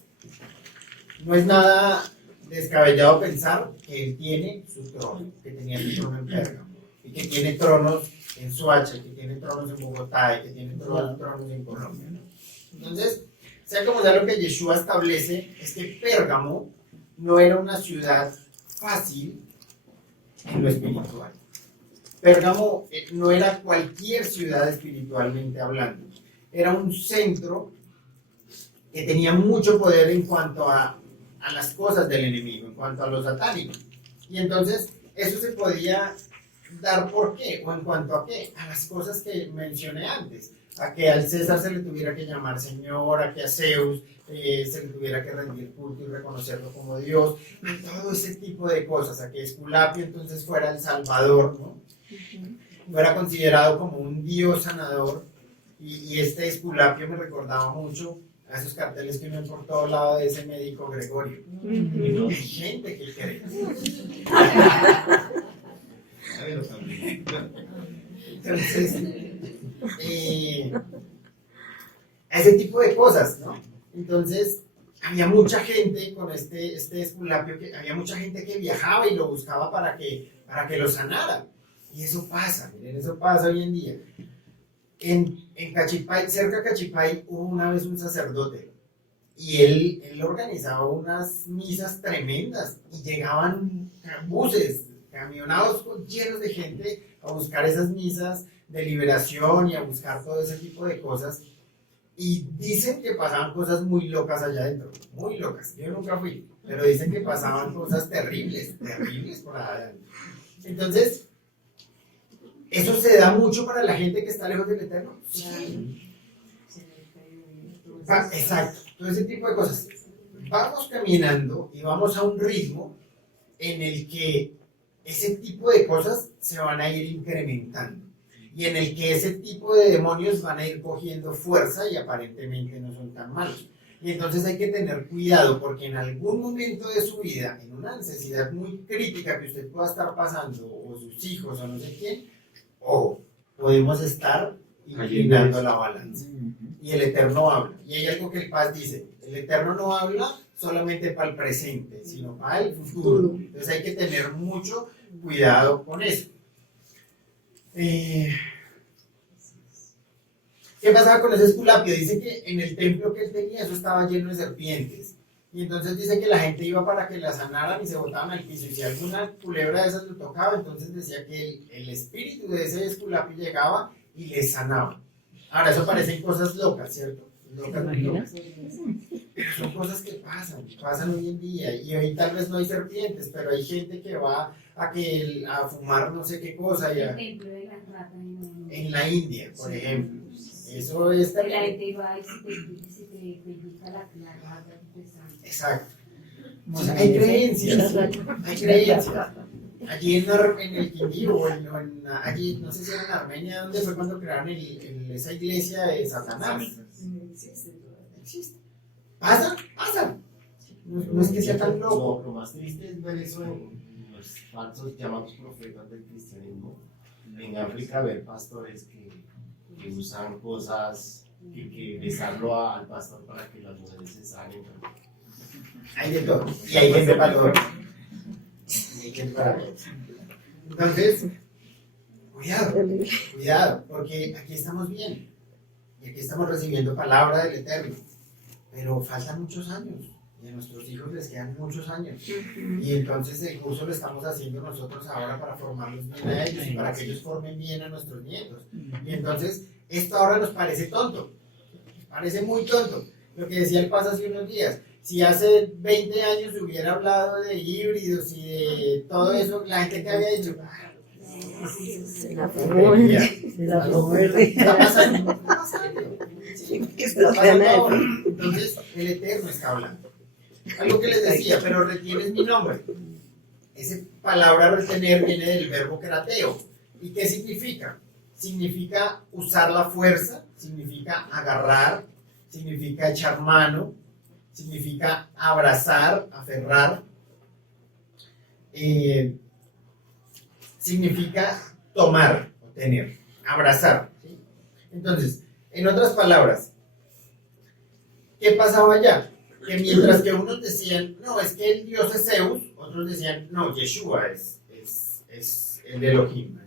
no es nada descabellado pensar que él tiene su trono, que tenía su trono en Pérgamo, y que tiene tronos en Soacha, que tiene tronos en Bogotá, y que tiene tronos en Colombia, ¿no? Entonces, sea como sea, lo que Yeshua establece es que Pérgamo no era una ciudad fácil en lo espiritual. Pérgamo no era cualquier ciudad espiritualmente hablando, era un centro que tenía mucho poder en cuanto a las cosas del enemigo, en cuanto a lo satánico. Y entonces eso se podía dar por qué, o en cuanto a qué, a las cosas que mencioné antes, a que al César se le tuviera que llamar Señor, a que a Zeus se le tuviera que rendir culto y reconocerlo como Dios, a todo ese tipo de cosas, a que Esculapio entonces fuera el Salvador, ¿no? Fuera considerado como un Dios sanador, y este Esculapio me recordaba mucho a esos carteles que uno por todo lado de ese médico Gregorio. Hay gente que cree. Entonces, ese tipo de cosas, ¿no? Entonces, había mucha gente con este Esculapio, había mucha gente que viajaba y lo buscaba para que lo sanara. Y eso pasa, miren, eso pasa hoy en día. En Cachipay, cerca de Cachipay, hubo una vez un sacerdote y él organizaba unas misas tremendas y llegaban buses, camionados llenos de gente a buscar esas misas de liberación y a buscar todo ese tipo de cosas. Y dicen que pasaban cosas muy locas allá adentro, muy locas. Yo nunca fui, pero dicen que pasaban cosas terribles, terribles por allá adentro. Entonces, ¿eso se da mucho para la gente que está lejos del Eterno? Sí. Exacto, todo ese tipo de cosas. Vamos caminando y vamos a un ritmo en el que ese tipo de cosas se van a ir incrementando y en el que ese tipo de demonios van a ir cogiendo fuerza y aparentemente no son tan malos. Y entonces hay que tener cuidado porque en algún momento de su vida, en una necesidad muy crítica que usted pueda estar pasando, o sus hijos o no sé quién, o podemos estar inclinando la balanza. Y el Eterno habla. Y hay algo que el Paz dice, el Eterno no habla solamente para el presente, sino para el futuro. Entonces hay que tener mucho cuidado con eso. ¿Qué pasaba con ese Esculapio? Dice que en el templo que él tenía eso estaba lleno de serpientes. Y entonces dice que la gente iba para que la sanaran y se botaban al piso. Y si alguna culebra de esas le tocaba, entonces decía que el espíritu de ese Esculapio llegaba y le sanaba. Ahora, eso parecen cosas locas, ¿cierto? Locas, muy locas. Pero son cosas que pasan hoy en día. Y hoy tal vez no hay serpientes, pero hay gente que va a fumar no sé qué cosa. El templo de las ratas en la India, por ejemplo. Eso es terrible. La gente va y se te pica la rata. Exacto. O sea, hay creencias. Allí en el Quindío, o allí, no sé si era en Armenia, donde fue cuando crearon esa iglesia de Satanás. Existe. Pasan. No es que sea tan loco. Lo más triste es ver eso en los falsos llamados profetas del cristianismo. En África ver pastores que usan cosas, que besarlo al pastor para que las mujeres se sanen. Hay de todo. Y hay gente para todo. Entonces, cuidado, porque aquí estamos bien y aquí estamos recibiendo palabra del Eterno, pero faltan muchos años y a nuestros hijos les quedan muchos años y entonces el curso lo estamos haciendo nosotros ahora para formarlos bien a ellos y para que ellos formen bien a nuestros nietos. Y entonces esto ahora nos parece tonto, parece muy tonto, lo que decía el Paz hace unos días. Si hace 20 años se hubiera hablado de híbridos y de todo eso, la gente que había dicho, está pasando. Entonces, el Eterno está hablando. Algo que les decía, pero retienes mi nombre. Esa palabra retener viene del verbo krateo. ¿Y qué significa? Significa usar la fuerza, significa agarrar, significa echar mano, significa abrazar, aferrar, significa tomar o tener, abrazar, ¿sí? Entonces, en otras palabras, ¿qué pasaba allá? Que mientras que unos decían, no, es que el Dios es Zeus, otros decían, no, Yeshua es el Elohim, ¿no?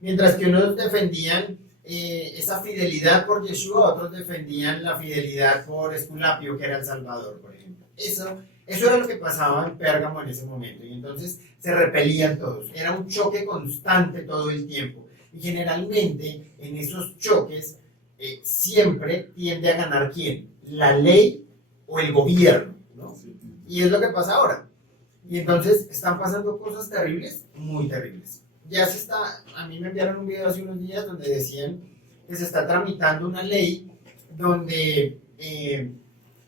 Mientras que unos defendían esa fidelidad por Yeshua, otros defendían la fidelidad por Esculapio, que era el Salvador, por ejemplo. Eso Eso era lo que pasaba en Pérgamo en ese momento. Y entonces se repelían todos. Era un choque constante todo el tiempo. Y generalmente en esos choques siempre tiende a ganar ¿quién? La ley o el gobierno, ¿no? Y es lo que pasa ahora. Y entonces están pasando cosas terribles, muy terribles. Ya se está, a mí me enviaron un video hace unos días donde decían que se está tramitando una ley donde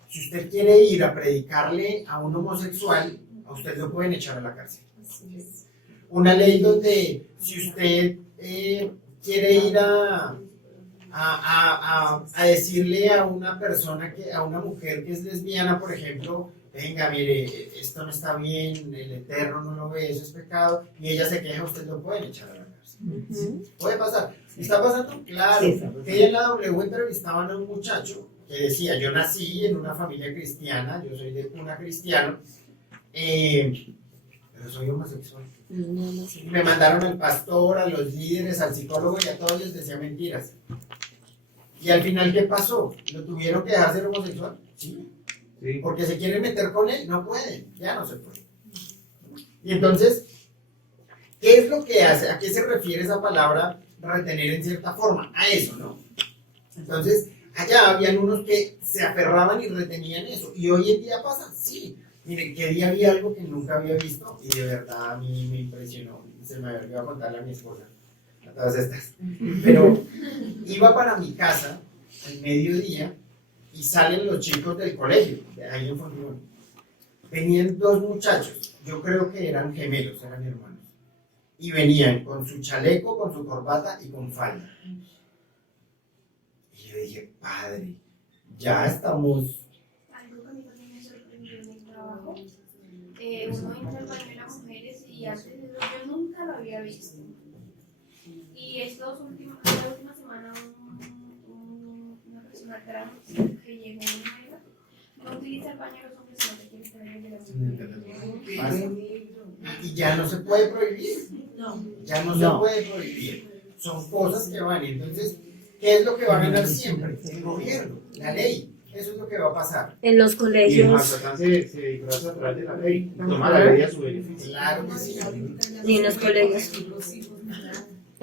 si usted quiere ir a predicarle a un homosexual, a usted lo pueden echar a la cárcel. Una ley donde si usted quiere ir a decirle a una persona, a una mujer que es lesbiana, por ejemplo, venga, mire, esto no está bien, el Eterno no lo ve, eso es pecado, y ella se queja, usted lo pueden echar a la cárcel. Puede pasar. Está pasando, claro, que en la W entrevistaban a un muchacho que decía, yo nací en una familia cristiana, yo soy de cuna cristiano, pero soy homosexual. Me mandaron al pastor, a los líderes, al psicólogo y a todos les decía mentiras. Y al final, ¿qué pasó? ¿Lo tuvieron que dejar ser homosexual? Sí. Porque se quieren meter con él, no pueden, ya no se puede. Y entonces, ¿qué es lo que hace? ¿A qué se refiere esa palabra retener en cierta forma? A eso, ¿no? Entonces, allá habían unos que se aferraban y retenían eso. ¿Y hoy en día pasa? Sí. Miren, que día había algo que nunca había visto y de verdad a mí me impresionó. Se me olvidó contarle a mi esposa, a todas estas. Pero iba para mi casa al mediodía y salen los chicos del colegio, de ahí en Fontibón. Venían dos muchachos, yo creo que eran gemelos, eran hermanos. Y venían con su chaleco, con su corbata y con falda. Y yo dije, padre, ya estamos... Algo que a mí también me sorprendió en el trabajo. Uno entra al baño de las mujeres y antes de eso yo nunca lo había visto. Y esta última semana una persona trans que llegó en nueva no utiliza el baño de los hombres, sino que quiere estar en el de las mujeres. Y ya no se puede prohibir. No. Ya no se puede prohibir. Son cosas que van. Entonces, ¿qué es lo que va a ganar siempre? El gobierno, la ley. Eso es lo que va a pasar. En los Y el colegios, Mazatán se disfraza a través de la ley, toma la ley a su beneficio. Claro que sí. y en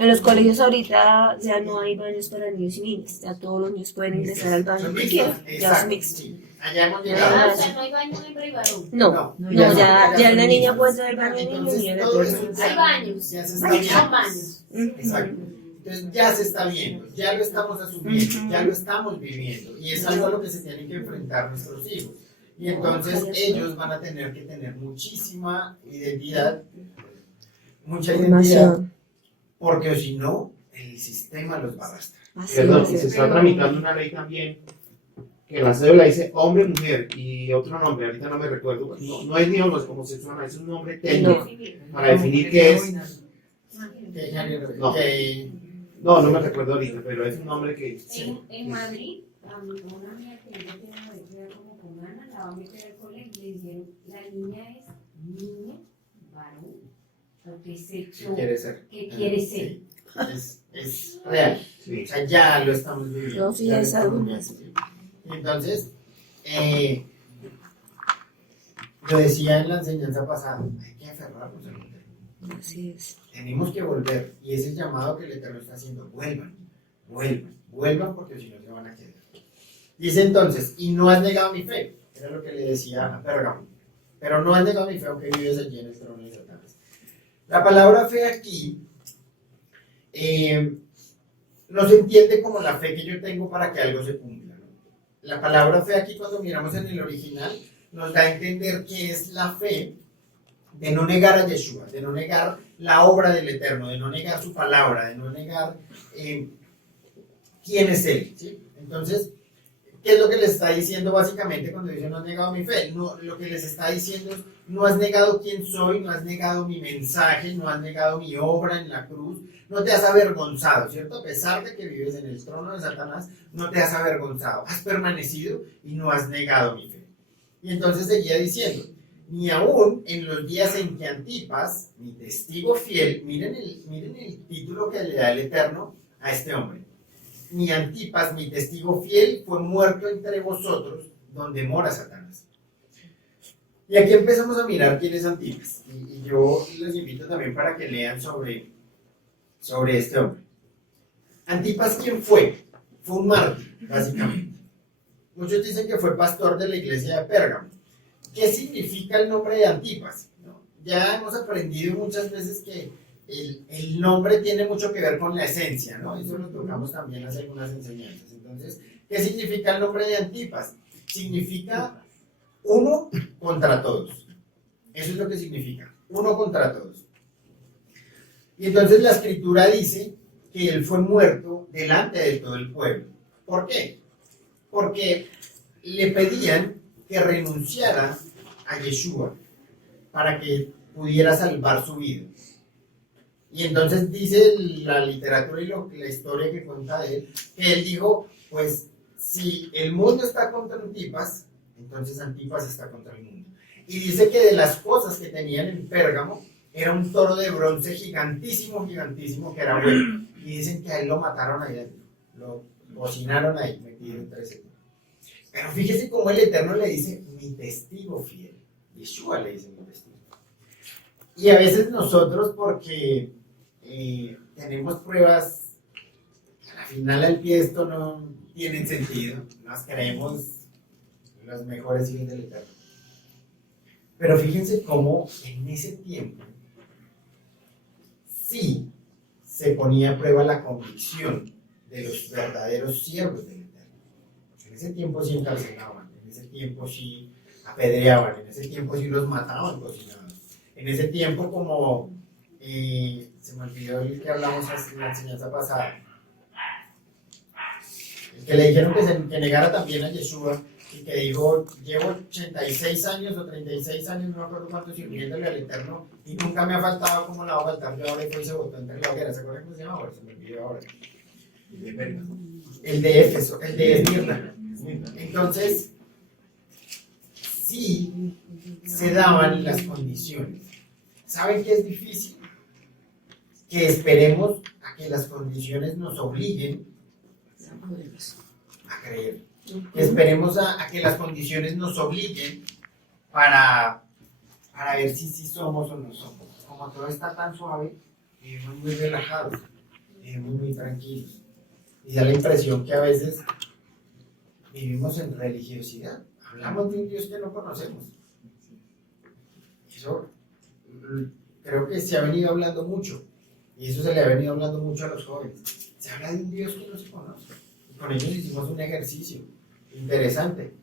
los colegios ahorita ya no hay baños para niños y niñas, ya todos los niños pueden ingresar al baño Son que mixtos. quieran, ya es Exacto. mixto. Sí. Allá hemos Ah, llegado. o sea, no hay baño hembra y varón. No, ya son- ya son la niña mixtos. puede entrar al baño de niño y Entonces, niña todo de eso niño. Hay baños. ya se está Son viendo. baños. Exacto. Entonces ya se está viendo, ya lo estamos asumiendo, ya lo estamos viviendo y es algo a lo que se tienen que enfrentar nuestros hijos. Y entonces ellos van a tener que tener muchísima identidad, mucha identidad, Información. porque si no, el sistema los va a arrastrar. Así Perdón, y es. se está tramitando una ley también que la cédula dice hombre, mujer y otro nombre, ahorita no me recuerdo, no es ni homosexual, es un nombre técnico para definir qué es. ¿Qué género? No. ¿Qué- No me recuerdo ahorita, pero es un nombre que... En Madrid, a una amiga que ella tiene una vez como con Ana, la va a meter al colegio y le dijeron, la niña es niña, varón, porque es qué hecho, quiere ser? que quiere ser. Sí, es real. Sí. O sea, ya lo estamos viviendo. No, sí, ya lo es algo estamos más. viendo. Entonces, lo decía en la enseñanza pasada, hay que aferrarnos al Eterno. Así es. Tenemos que volver, y ese es el llamado que el Eterno está haciendo, vuelvan porque si no se van a quedar. Dice entonces, y no has negado mi fe, era lo que le decía a Pérgamo, pero no has negado mi fe aunque vives allí en el trono de Satanás. La palabra fe aquí no se entiende como la fe que yo tengo para que algo se cumpla, ¿no? La palabra fe aquí cuando miramos en el original nos da a entender que es la fe de no negar a Yeshua, de no negar la obra del Eterno, de no negar su palabra, de no negar quién es Él, ¿sí? Entonces, ¿qué es lo que les está diciendo básicamente cuando dice no has negado mi fe? No, lo que les está diciendo es no has negado quién soy, no has negado mi mensaje, no has negado mi obra en la cruz, no te has avergonzado, ¿cierto? A pesar de que vives en el trono de Satanás, no te has avergonzado, has permanecido y no has negado mi fe. Y entonces seguía diciendo, ni aún en los días en que Antipas, mi testigo fiel, miren el título que le da el Eterno a este hombre, ni Antipas, mi testigo fiel, fue muerto entre vosotros, donde mora Satanás. Y aquí empezamos a mirar quién es Antipas. Y yo los invito también para que lean sobre este hombre. Antipas, ¿quién fue? Fue un mártir, básicamente. Muchos dicen que fue pastor de la iglesia de Pérgamo. ¿Qué significa el nombre de Antipas? ¿No? Ya hemos aprendido muchas veces que el nombre tiene mucho que ver con la esencia, ¿no? Eso lo tocamos también hace algunas enseñanzas. Entonces, ¿qué significa el nombre de Antipas? Significa uno contra todos. Eso es lo que significa, uno contra todos. Y entonces la escritura dice que él fue muerto delante de todo el pueblo. ¿Por qué? Porque le pedían que renunciara a Yeshua para que pudiera salvar su vida. Y entonces dice la literatura y la historia que cuenta de él, que él dijo, pues si el mundo está contra Antipas, entonces Antipas está contra el mundo. Y dice que de las cosas que tenían en Pérgamo, era un toro de bronce gigantísimo, gigantísimo, que era bueno. Y dicen que a él lo mataron ahí dentro, lo cocinaron ahí, metido entre ese. Pero fíjese cómo el Eterno le dice, mi testigo fiel. Yeshua le dice mi testigo. Y a veces nosotros, porque tenemos pruebas, al final al pie esto no tiene sentido, nos creemos los mejores hijos del Eterno. Pero fíjense cómo en ese tiempo sí se ponía a prueba la convicción de los verdaderos siervos del Eterno. En ese tiempo sí encarcelaban, en ese tiempo sí apedreaban, en ese tiempo sí los mataban cocinados. En ese tiempo, como se me olvidó el que hablamos en la enseñanza pasada, el que le dijeron que negara también a Yeshua, y que dijo, llevo 86 años o 36 años, no me acuerdo cuánto, sirviéndole al Eterno, y nunca me ha faltado como la va a faltar yo ahora, y fue y se botó entre la hoguera. ¿Se acuerdan cómo se llama ahora? Se me olvidó ahora. El de Éfeso, el de Esmirna. Entonces, sí se daban las condiciones. ¿Saben qué es difícil? Que esperemos a que las condiciones nos obliguen a creer. Que esperemos a que las condiciones nos obliguen para ver si sí somos o no somos. Como todo está tan suave, vivimos muy relajados, vivimos muy tranquilos. Y da la impresión que a veces vivimos en religiosidad. Hablamos de un Dios que no conocemos. Eso creo que se ha venido hablando mucho. Y eso se le ha venido hablando mucho a los jóvenes. Se habla de un Dios que no se conoce. Y con ellos hicimos un ejercicio interesante.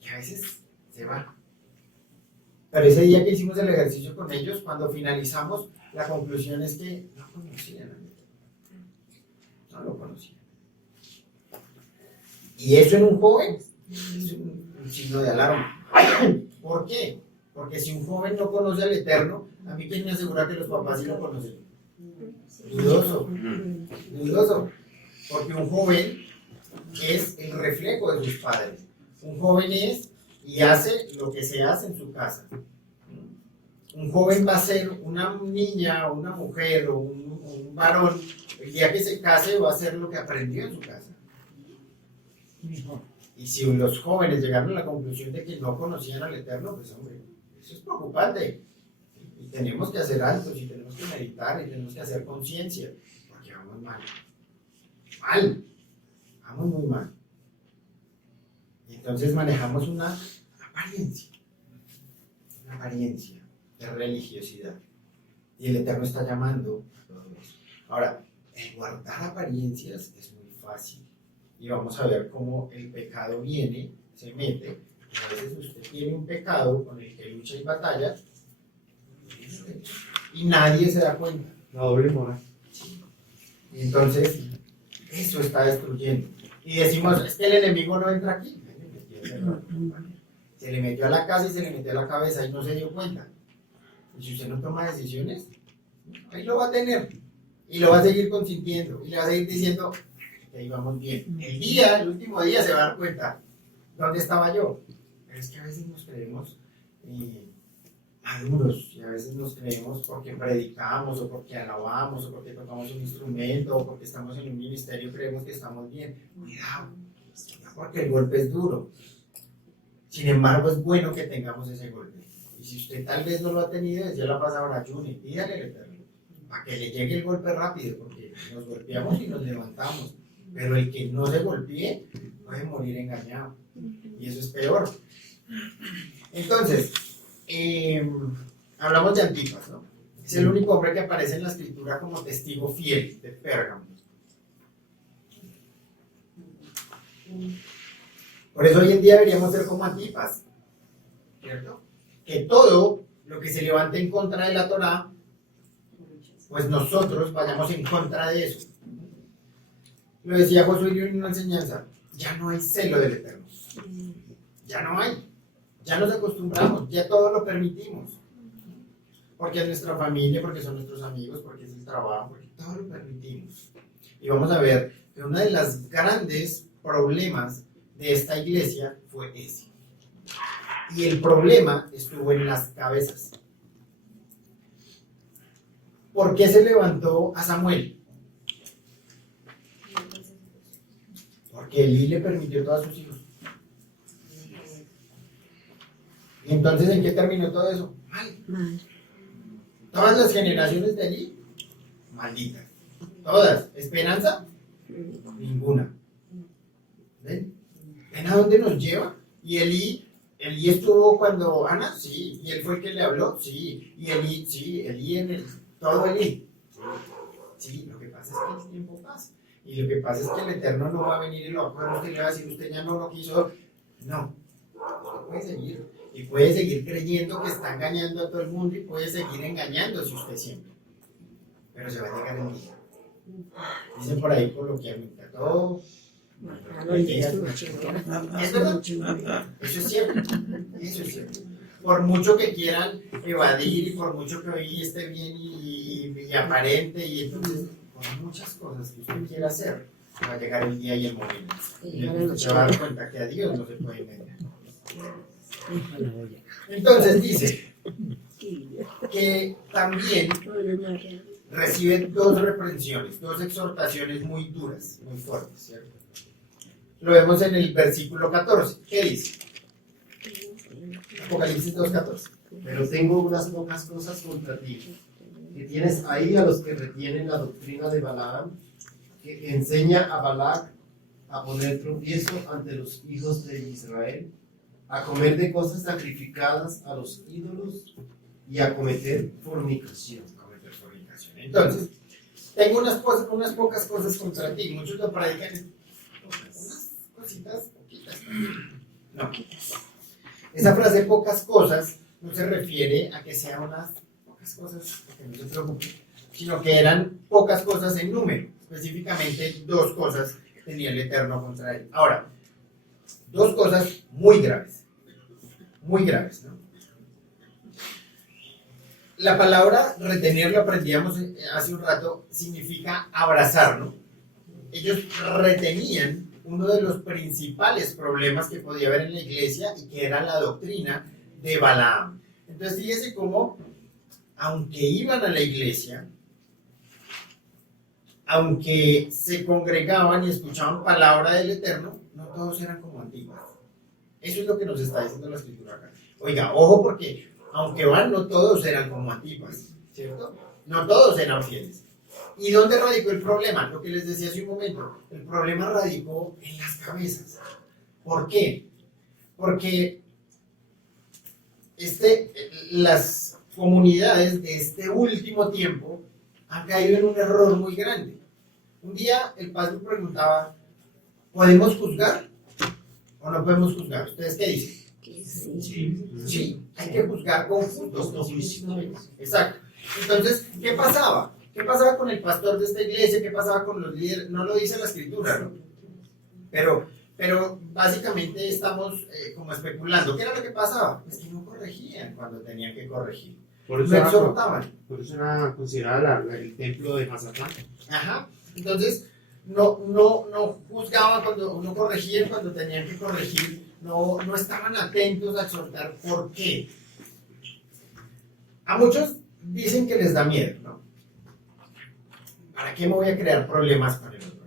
Y a veces se va. Pero ese día que hicimos el ejercicio con ellos, cuando finalizamos, la conclusión es que no conocían a Dios. No lo conocían. Y eso en un joven es un signo de alarma. ¿Por qué? Porque si un joven no conoce al Eterno, a mí quién me asegura que los papás sí lo conocen. Dudoso, dudoso. Porque un joven es el reflejo de sus padres. Un joven es y hace lo que se hace en su casa. Un joven va a ser una niña o una mujer o un varón. El día que se case va a hacer lo que aprendió en su casa. Y si los jóvenes llegaron a la conclusión de que no conocían al Eterno, pues hombre, eso es preocupante. Y tenemos que hacer altos y tenemos que meditar y tenemos que hacer conciencia, porque vamos mal. Mal. Vamos muy mal. Y entonces manejamos una apariencia de religiosidad. Y el Eterno está llamando a todo eso. Ahora, el guardar apariencias es muy fácil. Y vamos a ver cómo el pecado viene, se mete. Y a veces usted tiene un pecado con el que lucha y batalla y nadie se da cuenta. La doble moral. Y entonces, eso está destruyendo. Y decimos, es que el enemigo no entra aquí. Se le metió a la casa y se le metió a la cabeza y no se dio cuenta. Y si usted no toma decisiones, ahí lo va a tener. Y lo va a seguir consintiendo. Y le va a seguir diciendo que ahí vamos bien. El último día se va a dar cuenta. ¿Dónde estaba yo? Pero es que a veces nos creemos maduros. Y a veces nos creemos porque predicamos o porque alabamos o porque tocamos un instrumento o porque estamos en un ministerio, creemos que estamos bien. Cuidado, porque el golpe es duro. Sin embargo, es bueno que tengamos ese golpe. Y si usted tal vez no lo ha tenido, ya lo ha pasado a ayune, pídale al Eterno, para que le llegue el golpe rápido, porque nos golpeamos y nos levantamos. Pero el que no se golpee puede morir engañado. Y eso es peor. Entonces, hablamos de Antipas, ¿no? Es el único hombre que aparece en la escritura como testigo fiel de Pérgamo. Por eso hoy en día deberíamos ser como Antipas, ¿cierto? Que todo lo que se levante en contra de la Torá, pues nosotros vayamos en contra de eso. Lo decía Josué en una enseñanza, ya no hay celo del Eterno. Ya no hay. Ya nos acostumbramos, ya todo lo permitimos. Porque es nuestra familia, porque son nuestros amigos, porque es el trabajo, porque todo lo permitimos. Y vamos a ver que uno de los grandes problemas de esta iglesia fue ese. Y el problema estuvo en las cabezas. ¿Por qué se levantó a Samuel? Porque Elí le permitió a todos sus hijos. ¿Y entonces en qué terminó todo eso? Mal. Todas las generaciones de Elí, malditas. Todas. ¿Esperanza? Ninguna. ¿Ven? ¿Ven a dónde nos lleva? Y Elí estuvo cuando Ana, sí. Y él fue el que le habló, sí. Y Elí, sí. Elí en el... Todo Elí. Sí, lo que pasa es que el tiempo pasa. Y lo que pasa es que el Eterno no va a venir y lo va a usted le va a decir, usted ya no lo quiso. No. Usted puede seguir. Y puede seguir creyendo que está engañando a todo el mundo y puede seguir engañándose usted siempre. Pero se va a llegar el día. Dicen por ahí coloquialmente, todo. ¿Es verdad? Eso es cierto. Eso es cierto. Por mucho que quieran evadir y por mucho que hoy esté bien y aparente y entonces por muchas cosas que usted quiera hacer, va a llegar el día y el momento. Y entonces se va a dar cuenta que a Dios no se puede engañar. Entonces dice que también recibe dos reprensiones, dos exhortaciones muy duras, muy fuertes, ¿cierto? Lo vemos en el versículo 14. ¿Qué dice? Apocalipsis 2:14. Pero tengo unas pocas cosas contra ti, que tienes ahí a los que retienen la doctrina de Balaam, que enseña a Balac a poner tropiezo ante los hijos de Israel, a comer de cosas sacrificadas a los ídolos y a cometer fornicación. Entonces, tengo unas pocas cosas contra ti. Muchos lo predican unas cositas poquitas. No. Esa frase pocas cosas no se refiere a que sean unas pocas cosas, que no se preocupe, sino que eran pocas cosas en número. Específicamente 2 cosas tenía el Eterno contra él. Ahora, 2 cosas muy graves, ¿no? La palabra retener, lo aprendíamos hace un rato, significa abrazar, ¿no? Ellos retenían uno de los principales problemas que podía haber en la iglesia y que era la doctrina de Balaam. Entonces fíjese cómo, aunque iban a la iglesia, aunque se congregaban y escuchaban palabra del Eterno, no todos eran como Antipas. Eso es lo que nos está diciendo la escritura acá. Oiga, ojo, porque aunque van, no todos eran como Antipas, ¿cierto? No todos eran fieles. ¿Y dónde radicó el problema? Lo que les decía hace un momento. El problema radicó en las cabezas. ¿Por qué? Porque las comunidades de este último tiempo han caído en un error muy grande. Un día el pastor preguntaba, ¿podemos juzgar o no podemos juzgar? ¿Ustedes qué dicen? Sí, hay que juzgar con frutos. Exacto. Entonces, ¿qué pasaba? ¿Qué pasaba con el pastor de esta iglesia? ¿Qué pasaba con los líderes? No lo dice la escritura, ¿no? Pero básicamente estamos como especulando. ¿Qué era lo que pasaba? Pues que no corregían cuando tenían que corregir. Por eso era considerada el templo de Mazatlán. Ajá. Entonces, no juzgaban no corregían cuando tenían que corregir. No estaban atentos a exhortar. ¿Por qué? A muchos dicen que les da miedo, ¿no? ¿Para qué me voy a crear problemas con el otro?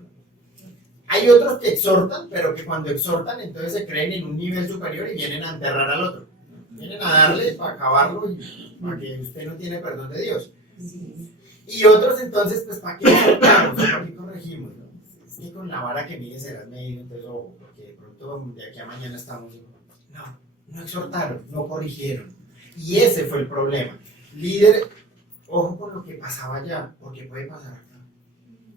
Hay otros que exhortan, pero que cuando exhortan entonces se creen en un nivel superior y vienen a enterrar al otro. Vienen a darle para acabarlo y para que usted no tiene perdón de Dios. Y otros entonces, pues ¿para qué soltamos? ¿Para qué corregimos? ¿No? Es que con la vara que mide serás medido, entonces, porque de pronto de aquí a mañana estamos... No exhortaron, no corrigieron. Y ese fue el problema. Líder, ojo con lo que pasaba allá, porque puede pasar acá.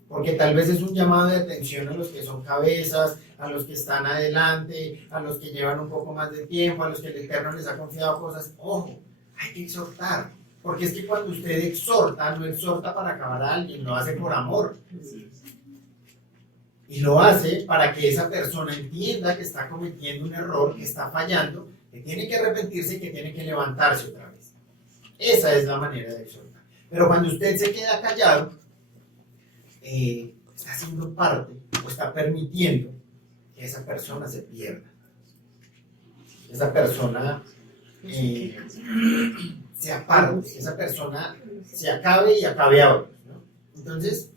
Porque tal vez es un llamado de atención a los que son cabezas, a los que están adelante, a los que llevan un poco más de tiempo, a los que el Eterno les ha confiado cosas. Ojo, hay que exhortar. Porque es que cuando usted exhorta, no exhorta para acabar a alguien, lo hace por amor. Y lo hace para que esa persona entienda que está cometiendo un error, que está fallando, que tiene que arrepentirse y que tiene que levantarse otra vez. Esa es la manera de exhortar. Pero cuando usted se queda callado, está haciendo parte o está permitiendo que esa persona se pierda. Esa persona se aparte, esa persona se acabe y acabe a otros, ¿no? Entonces,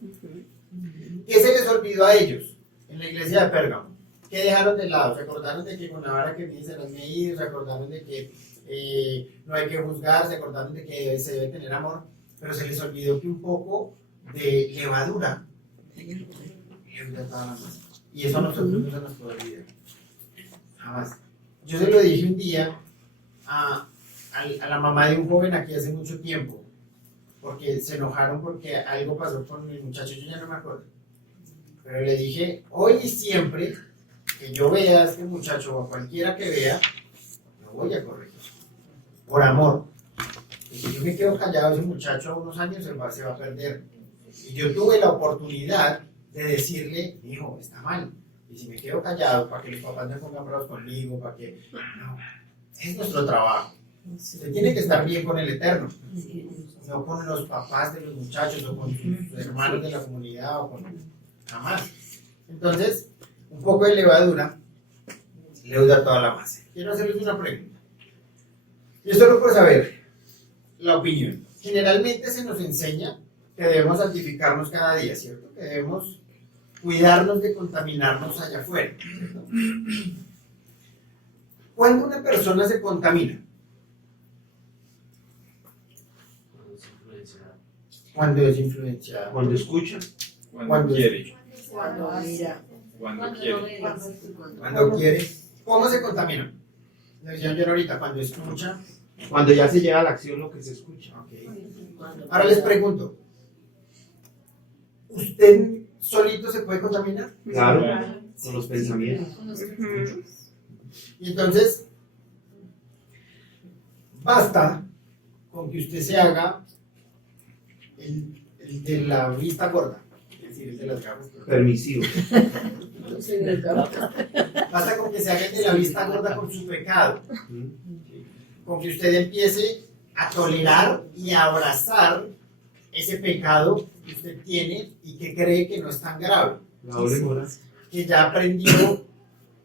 ¿qué se les olvidó a ellos en la iglesia de Pérgamo? ¿Qué dejaron de lado? ¿Se acordaron de que con la vara que mide se las medir? ¿Se acordaron de que no hay que juzgar? ¿Se acordaron de que se debe tener amor? Pero se les olvidó que un poco de levadura levura toda la masa. Y eso a nosotros no se nos puede olvidar. Jamás. Yo se lo dije un día a la mamá de un joven aquí hace mucho tiempo, porque se enojaron porque algo pasó con el muchacho, yo ya no me acuerdo. Pero le dije, hoy y siempre que yo vea a este muchacho o a cualquiera que vea, lo voy a corregir. Por amor. Y si yo me quedo callado, ese muchacho a unos años se va a perder. Y yo tuve la oportunidad de decirle, hijo, está mal. Y si me quedo callado, para que los papás no pongan bravos conmigo, para que... No, es nuestro trabajo. Usted tiene que estar bien con el Eterno, no con los papás de los muchachos o con sus hermanos de la comunidad o con... Jamás. Entonces, un poco de levadura leuda toda la masa. Quiero hacerles una pregunta. Yo solo por saber la opinión. Generalmente se nos enseña que debemos santificarnos cada día, ¿cierto? Que debemos cuidarnos de contaminarnos allá afuera, ¿cierto? ¿Cuándo una persona se contamina? Cuando es influenciada. Cuando escucha, Cuando quiere. Cuando mira. Cuando quiere. Cuando quiere. ¿Cómo se contamina? Le decía yo ahorita, cuando escucha. cuando ya se llega a la acción lo que se escucha. Okay. Ahora les pregunto, ¿usted solito se puede contaminar? Claro, con los pensamientos. Y entonces, basta con que usted se haga el de la vista gorda, es decir, el de las gafas. Permisivo. Basta con que se haga el de la vista gorda con su pecado, ¿Mm? con que usted empiece a tolerar y a abrazar ese pecado que usted tiene y que cree que no es tan grave, La doble moral. que ya aprendió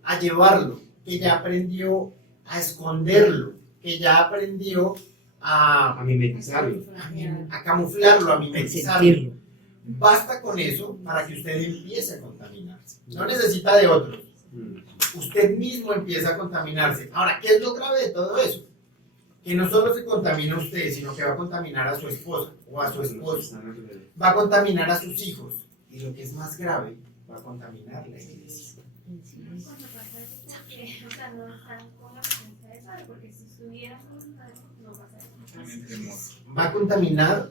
a llevarlo, que ya aprendió a esconderlo, que ya aprendió A mimetizarlo. a camuflarlo, a mimetizarlo. Basta con eso para que usted empiece a contaminarse. No necesita de otros. Mm. Usted mismo empieza a contaminarse. Ahora, ¿qué es lo grave de todo eso? Que no solo se contamina usted, sino que va a contaminar a su esposa o a su esposo. Va a contaminar a sus hijos. Y lo que es más grave, va a contaminar la iglesia. Cuando pasa eso, porque, o sea, no están con la presencia de Padre, porque si estuvieran con Padre, no pasa eso. Va a contaminar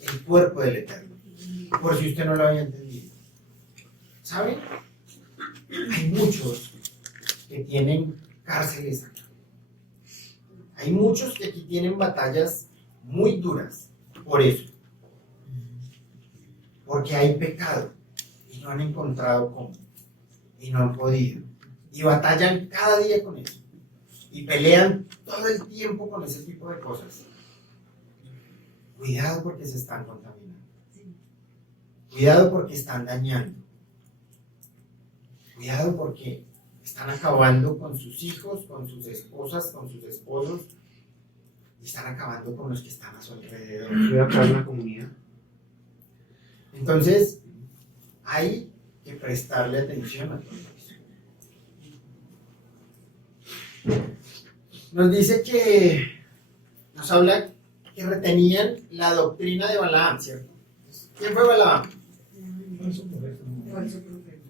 el cuerpo del Eterno. Por si usted no lo había entendido. ¿Saben? Hay muchos que tienen cárceles acá. Hay muchos que aquí tienen batallas muy duras por eso. Porque hay pecado y no han encontrado cómo. Y no han podido. Y batallan cada día con eso. Y pelean todo el tiempo con ese tipo de cosas. Cuidado porque se están contaminando. Cuidado porque están dañando. Cuidado porque están acabando con sus hijos, con sus esposas, con sus esposos. Y están acabando con los que están a su alrededor. Voy a crear una comunidad. Entonces, hay que prestarle atención a todo eso. nos dice que nos habla que retenían la doctrina de Balaam, ¿cierto? ¿Quién fue Balaam?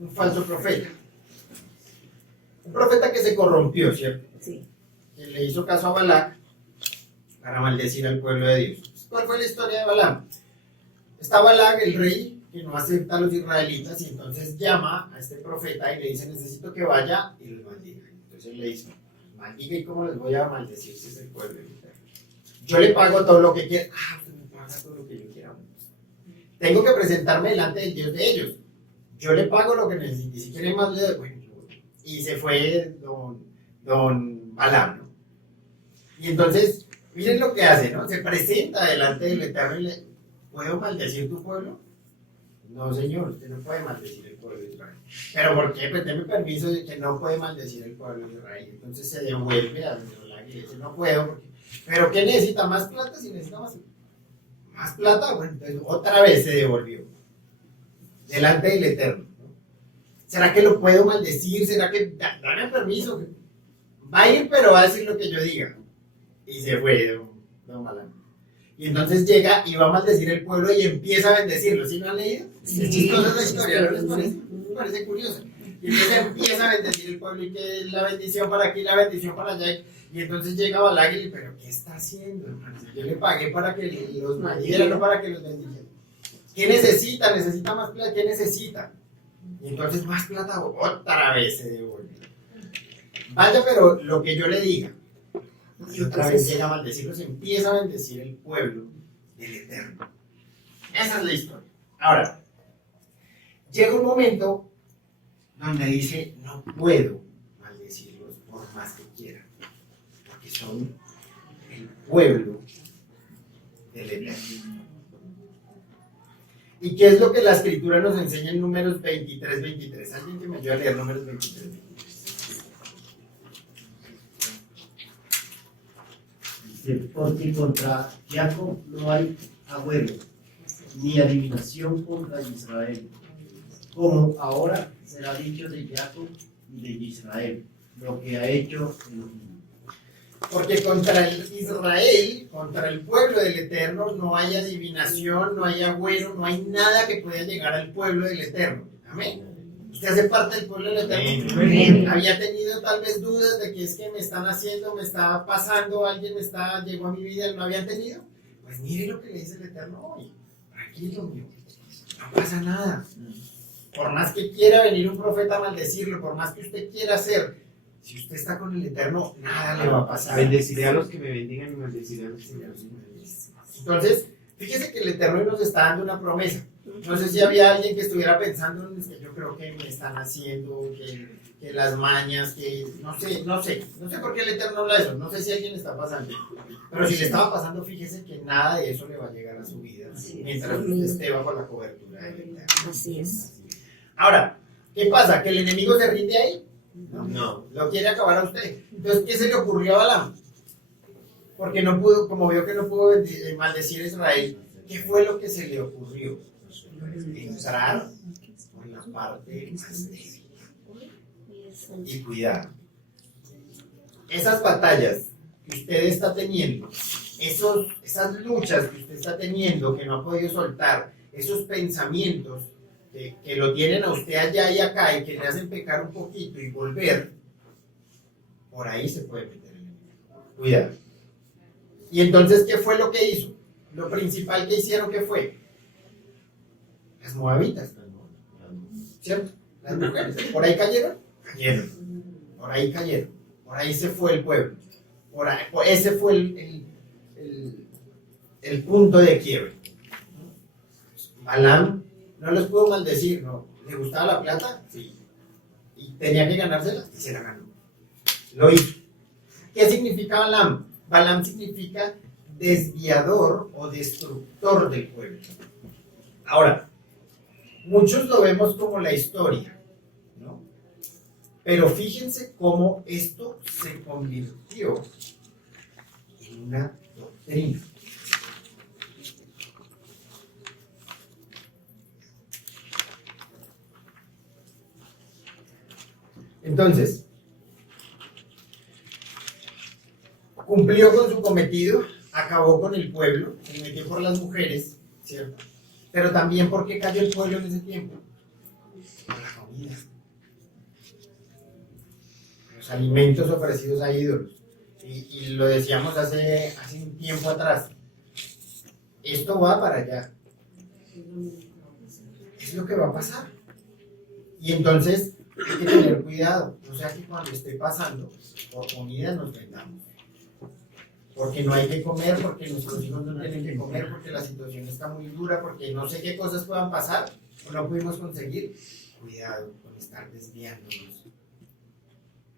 Un falso profeta. Un profeta que se corrompió, ¿cierto? Sí. Que le hizo caso a Balac para maldecir al pueblo de Dios. ¿Cuál fue la historia de Balaam? Está Balac, el rey, que no acepta a los israelitas, y entonces llama a este profeta y le dice: necesito que vaya y los maldiga. Entonces él le dice: maldiga, ¿y cómo les voy a maldecir si es el pueblo de Israel? Yo le pago todo lo que quiera. Usted me paga todo lo que yo quiera. Tengo que presentarme delante del Dios de ellos. Yo le pago lo que necesite. Si quieren más, le doy. Bueno, y se fue don Balaam, ¿no? Y entonces, miren lo que hace, ¿no? Se presenta delante del Eterno y le: ¿puedo maldecir tu pueblo? No, señor, usted no puede maldecir el pueblo de Israel. ¿Pero por qué? Pues deme permiso de que no puede maldecir el pueblo de Israel. Entonces se devuelve a donde Balaam y le dice: no puedo, porque... ¿pero qué necesita? ¿Más plata? Si necesita más plata, bueno, entonces otra vez se devolvió delante del Eterno, ¿no? ¿Será que lo puedo maldecir? ¿Será que dame permiso? Va a ir, pero va a decir lo que yo diga. Y se fue don Balaam. Y entonces llega y va a maldecir el pueblo y empieza a bendecirlo. ¿Sí lo han leído? Sí. Es chistosa la historia, ¿no les parece? Me parece curioso. Y entonces empieza a bendecir el pueblo y que la bendición para aquí, la bendición para allá. Y entonces llega Balac y le dice: ¿pero qué está haciendo, hermano? Yo le pagué para que los maldijera, no para que los bendijera. ¿Qué necesita? ¿Necesita más plata? ¿Qué necesita? Y entonces más plata, otra vez se devuelve. Vaya, pero lo que yo le diga. Y otra vez llega a maldecirlos, empieza a bendecir el pueblo del Eterno. Esa es la historia. Ahora, llega un momento donde dice: no puedo maldecirlos por más que quiera, porque son el pueblo del Eterno. ¿Y qué es lo que la Escritura nos enseña en Números 23:23? ¿Alguien que me ayude a leer Números 23:23? Porque contra Jacob no hay agüero, ni adivinación contra Israel. Como ahora será dicho de Jacob y de Israel, lo que ha hecho Elohim. Porque contra el Israel, contra el pueblo del Eterno, no hay adivinación, no hay agüero, no hay nada que pueda llegar al pueblo del Eterno. Amén. ¿Usted hace parte del pueblo del Eterno? Amén. Había tenido tal vez dudas de que es que me están haciendo, me está pasando, alguien llegó a mi vida y no habían tenido. Pues mire lo que le dice el Eterno hoy. Tranquilo, mío. No pasa nada. Por más que quiera venir un profeta a maldecirlo, por más que usted quiera hacer, si usted está con el Eterno, nada le va a pasar. Bendeciré a los que me bendigan y maldeciré a los que me maldicen. Entonces, fíjese que el Eterno hoy nos está dando una promesa. No sé si había alguien que estuviera pensando en que yo creo que me están haciendo, que las mañas, que no sé por qué el Eterno habla de eso, no sé si a alguien le está pasando. Pero si le estaba pasando, fíjese que nada de eso le va a llegar a su vida mientras usted esté bajo la cobertura del Eterno. Así es. Ahora, ¿qué pasa? ¿Que el enemigo se rinde ahí? No. Lo quiere acabar a usted. Entonces, ¿qué se le ocurrió a Balaam? Porque no pudo, como vio que no pudo maldecir a Israel, ¿qué fue lo que se le ocurrió? Entrar por la parte más débil y cuidar. Esas batallas que usted está teniendo, esas luchas que usted está teniendo que no ha podido soltar, esos pensamientos que lo tienen a usted allá y acá y que le hacen pecar un poquito y volver, por ahí se puede meter el enemigo. Cuidado. Y entonces, ¿qué fue lo que hizo? Lo principal que hicieron, ¿qué fue? Las moabitas, ¿cierto? Las mujeres. ¿Por ahí cayeron? Cayeron. Por ahí cayeron. Por ahí se fue el pueblo. Ese fue el punto de quiebre. Balaam no los pudo maldecir, ¿no? ¿Le gustaba la plata? Sí. ¿Y tenía que ganársela? Y se la ganó. Lo hizo. ¿Qué significa Balaam? Balaam significa desviador o destructor del pueblo. Ahora, muchos lo vemos como la historia, ¿no? Pero fíjense cómo esto se convirtió en una doctrina. Entonces, cumplió con su cometido, acabó con el pueblo, se metió por las mujeres, ¿cierto? Pero también porque cayó el pueblo en ese tiempo. Por la comida. Los alimentos ofrecidos a ídolos. Y lo decíamos hace un tiempo atrás. Esto va para allá. Es lo que va a pasar. Y entonces hay que tener cuidado. O sea que cuando esté pasando, por comida nos vendamos. Porque no hay que comer, porque nuestros hijos no tienen que comer, porque la situación está muy dura, porque no sé qué cosas puedan pasar o no pudimos conseguir. Cuidado con estar desviándonos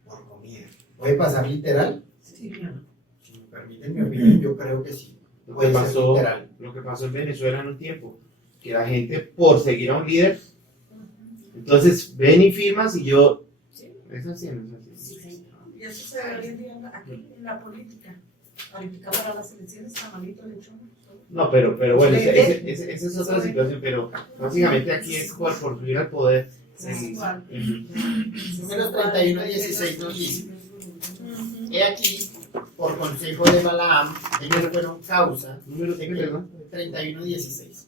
por comida. ¿Puede pasar literal? Sí, claro. Si me permiten mi opinión, yo creo que sí. Puede ser literal. Lo que pasó en Venezuela en un tiempo, que la gente por seguir a un líder, entonces ven y firmas y yo, es así, no es así. Y eso se ve hoy en día aquí en la política. Política para las elecciones, tamalito, lechón. No, pero bueno, esa es otra situación, pero básicamente aquí es por subir al poder. Es igual. Número 31:16 nos dice: he aquí, por consejo de Balaam, ellos fueron causa. Número de qué, que, perdón. 31:16.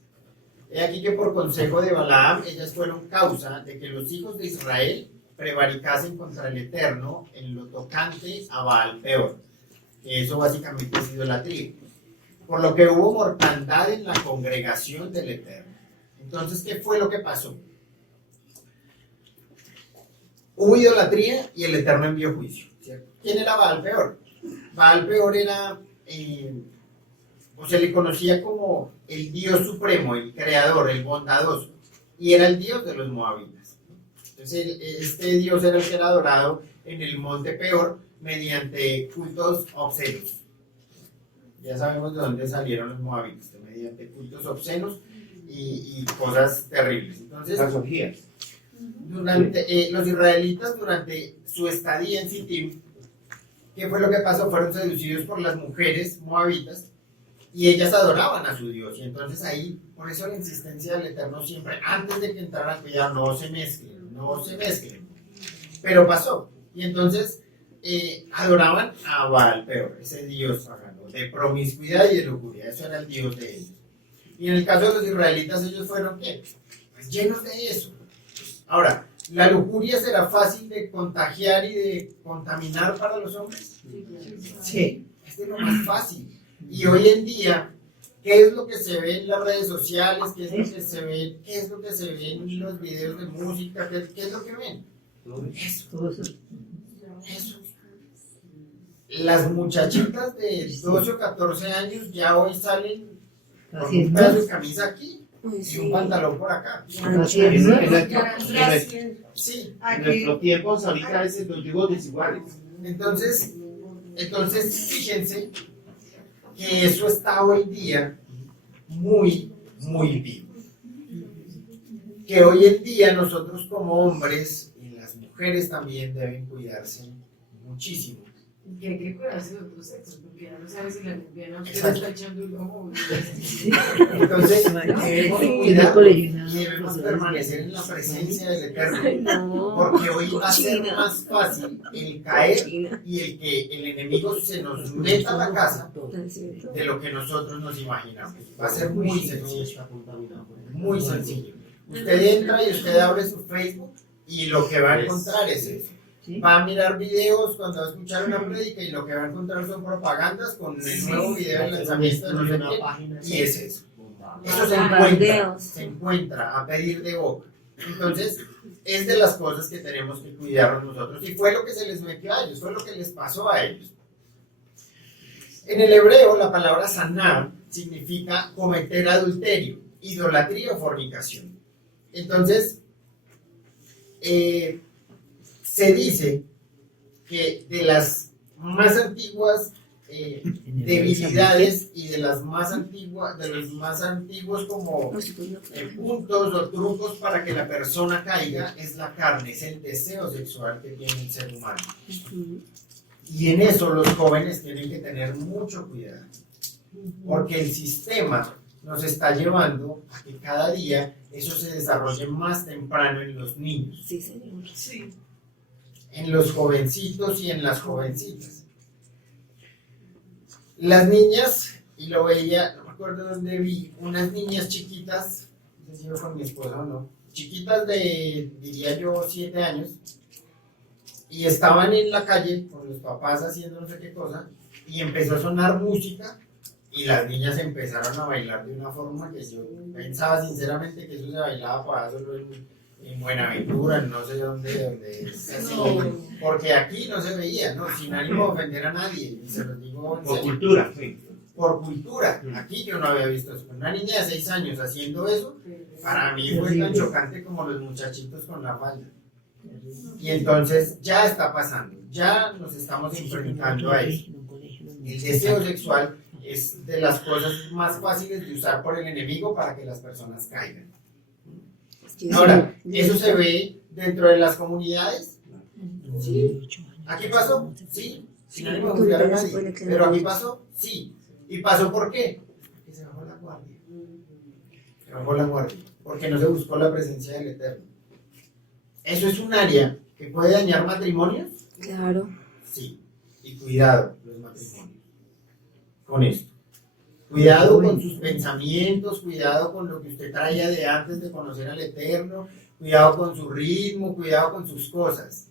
He aquí que por consejo de Balaam, ellas fueron causa de que los hijos de Israel prevaricasen contra el Eterno en lo tocante a Baal Peor. Que eso básicamente es idolatría. Por lo que hubo mortandad en la congregación del Eterno. Entonces, ¿qué fue lo que pasó? Hubo idolatría y el Eterno envió juicio, ¿cierto? ¿Quién era Baal Peor? Baal Peor era, o se le conocía como el Dios supremo, el creador, el bondadoso, y era el Dios de los moabitas. Entonces, este Dios era el que era adorado en el monte Peor mediante cultos obscenos. Ya sabemos de dónde salieron los moabitas, mediante cultos obscenos y cosas terribles. Entonces, Las orgías. los israelitas durante su estadía en Sittim, ¿qué fue lo que pasó? Fueron seducidos por las mujeres moabitas y ellas adoraban a su Dios. Y entonces ahí, por eso la insistencia del Eterno siempre, antes de que entraran a cuidar, no se mezclen, no se mezclen. Pero pasó. Y entonces adoraban a Baal Peor, ese Dios pagano, de promiscuidad y de lujuria. Eso era el Dios de ellos. Y en el caso de los israelitas, ellos fueron, ¿qué? Pues llenos de eso. Ahora, ¿la lujuria será fácil de contagiar y de contaminar para los hombres? Sí, este es lo más fácil. Y hoy en día, ¿qué es lo que se ve en las redes sociales? ¿Qué es lo que se ve, en los videos de música? ¿Qué es lo que ven? Eso. Las muchachitas de 12 o 14 años ya hoy salen con un pedazo de camisa aquí y un pantalón por acá. Sí. En nuestros tiempos, ahorita es los yugos desiguales. Entonces, fíjense que eso está hoy día muy, muy vivo. Que hoy en día nosotros como hombres y las mujeres también deben cuidarse muchísimo. Que hay que cuidarse de otros sexos, porque ya no sabes si la lesbiana usted Exacto. está echando un ojo. Entonces, debemos cuidar y debemos permanecer en la presencia del Eterno. Porque hoy va a ser más fácil el caer y el que el enemigo se nos meta a la casa de lo que nosotros nos imaginamos. Va a ser muy sencillo. Muy sencillo. Usted entra y usted abre su Facebook y lo que va a encontrar es eso. Va a mirar videos cuando va a escuchar una prédica y lo que va a encontrar son propagandas con el nuevo video del lanzamiento de no sé qué, y es eso. Eso se encuentra a pedir de boca. Entonces, es de las cosas que tenemos que cuidarnos nosotros. Y fue lo que se les metió a ellos, fue lo que les pasó a ellos. En el hebreo, la palabra saná significa cometer adulterio, idolatría o fornicación. Entonces, se dice que de las más antiguas debilidades y de las más antiguas, de los más antiguos como puntos o trucos para que la persona caiga es la carne, es el deseo sexual que tiene el ser humano. Y en eso los jóvenes tienen que tener mucho cuidado, porque el sistema nos está llevando a que cada día eso se desarrolle más temprano en los niños. Sí, señor. Sí. En los jovencitos y en las jovencitas. Las niñas, y lo veía, no me acuerdo dónde vi, unas niñas chiquitas, no sé si iba con mi esposa o no, chiquitas de, diría yo, 7 años, y estaban en la calle con los papás haciendo no sé qué cosa, y empezó a sonar música, y las niñas empezaron a bailar de una forma que yo pensaba sinceramente que eso se bailaba para solo en Buenaventura, en no sé dónde es así, porque aquí no se veía, ¿no? Sin ánimo de ofender a nadie, y se los digo en Por serio. cultura, sí. Por cultura. Aquí yo no había visto eso. Una niña de 6 años haciendo eso, para mí fue tan chocante como los muchachitos con la falda. Y entonces ya está pasando, ya nos estamos enfrentando a eso. El deseo sexual es de las cosas más fáciles de usar por el enemigo para que las personas caigan. Ahora, ¿eso se ve dentro de las comunidades? Sí. ¿Aquí pasó? Sí. Sin ánimo de juzgar a nadie. Pero aquí pasó, sí. ¿Y pasó por qué? Porque se bajó la guardia. Se bajó la guardia. Porque no se buscó la presencia del Eterno. ¿Eso es un área que puede dañar matrimonios? Claro. Sí. Y cuidado, los matrimonios. Con esto. Cuidado con sus pensamientos, cuidado con lo que usted traía de antes de conocer al Eterno, cuidado con su ritmo, cuidado con sus cosas.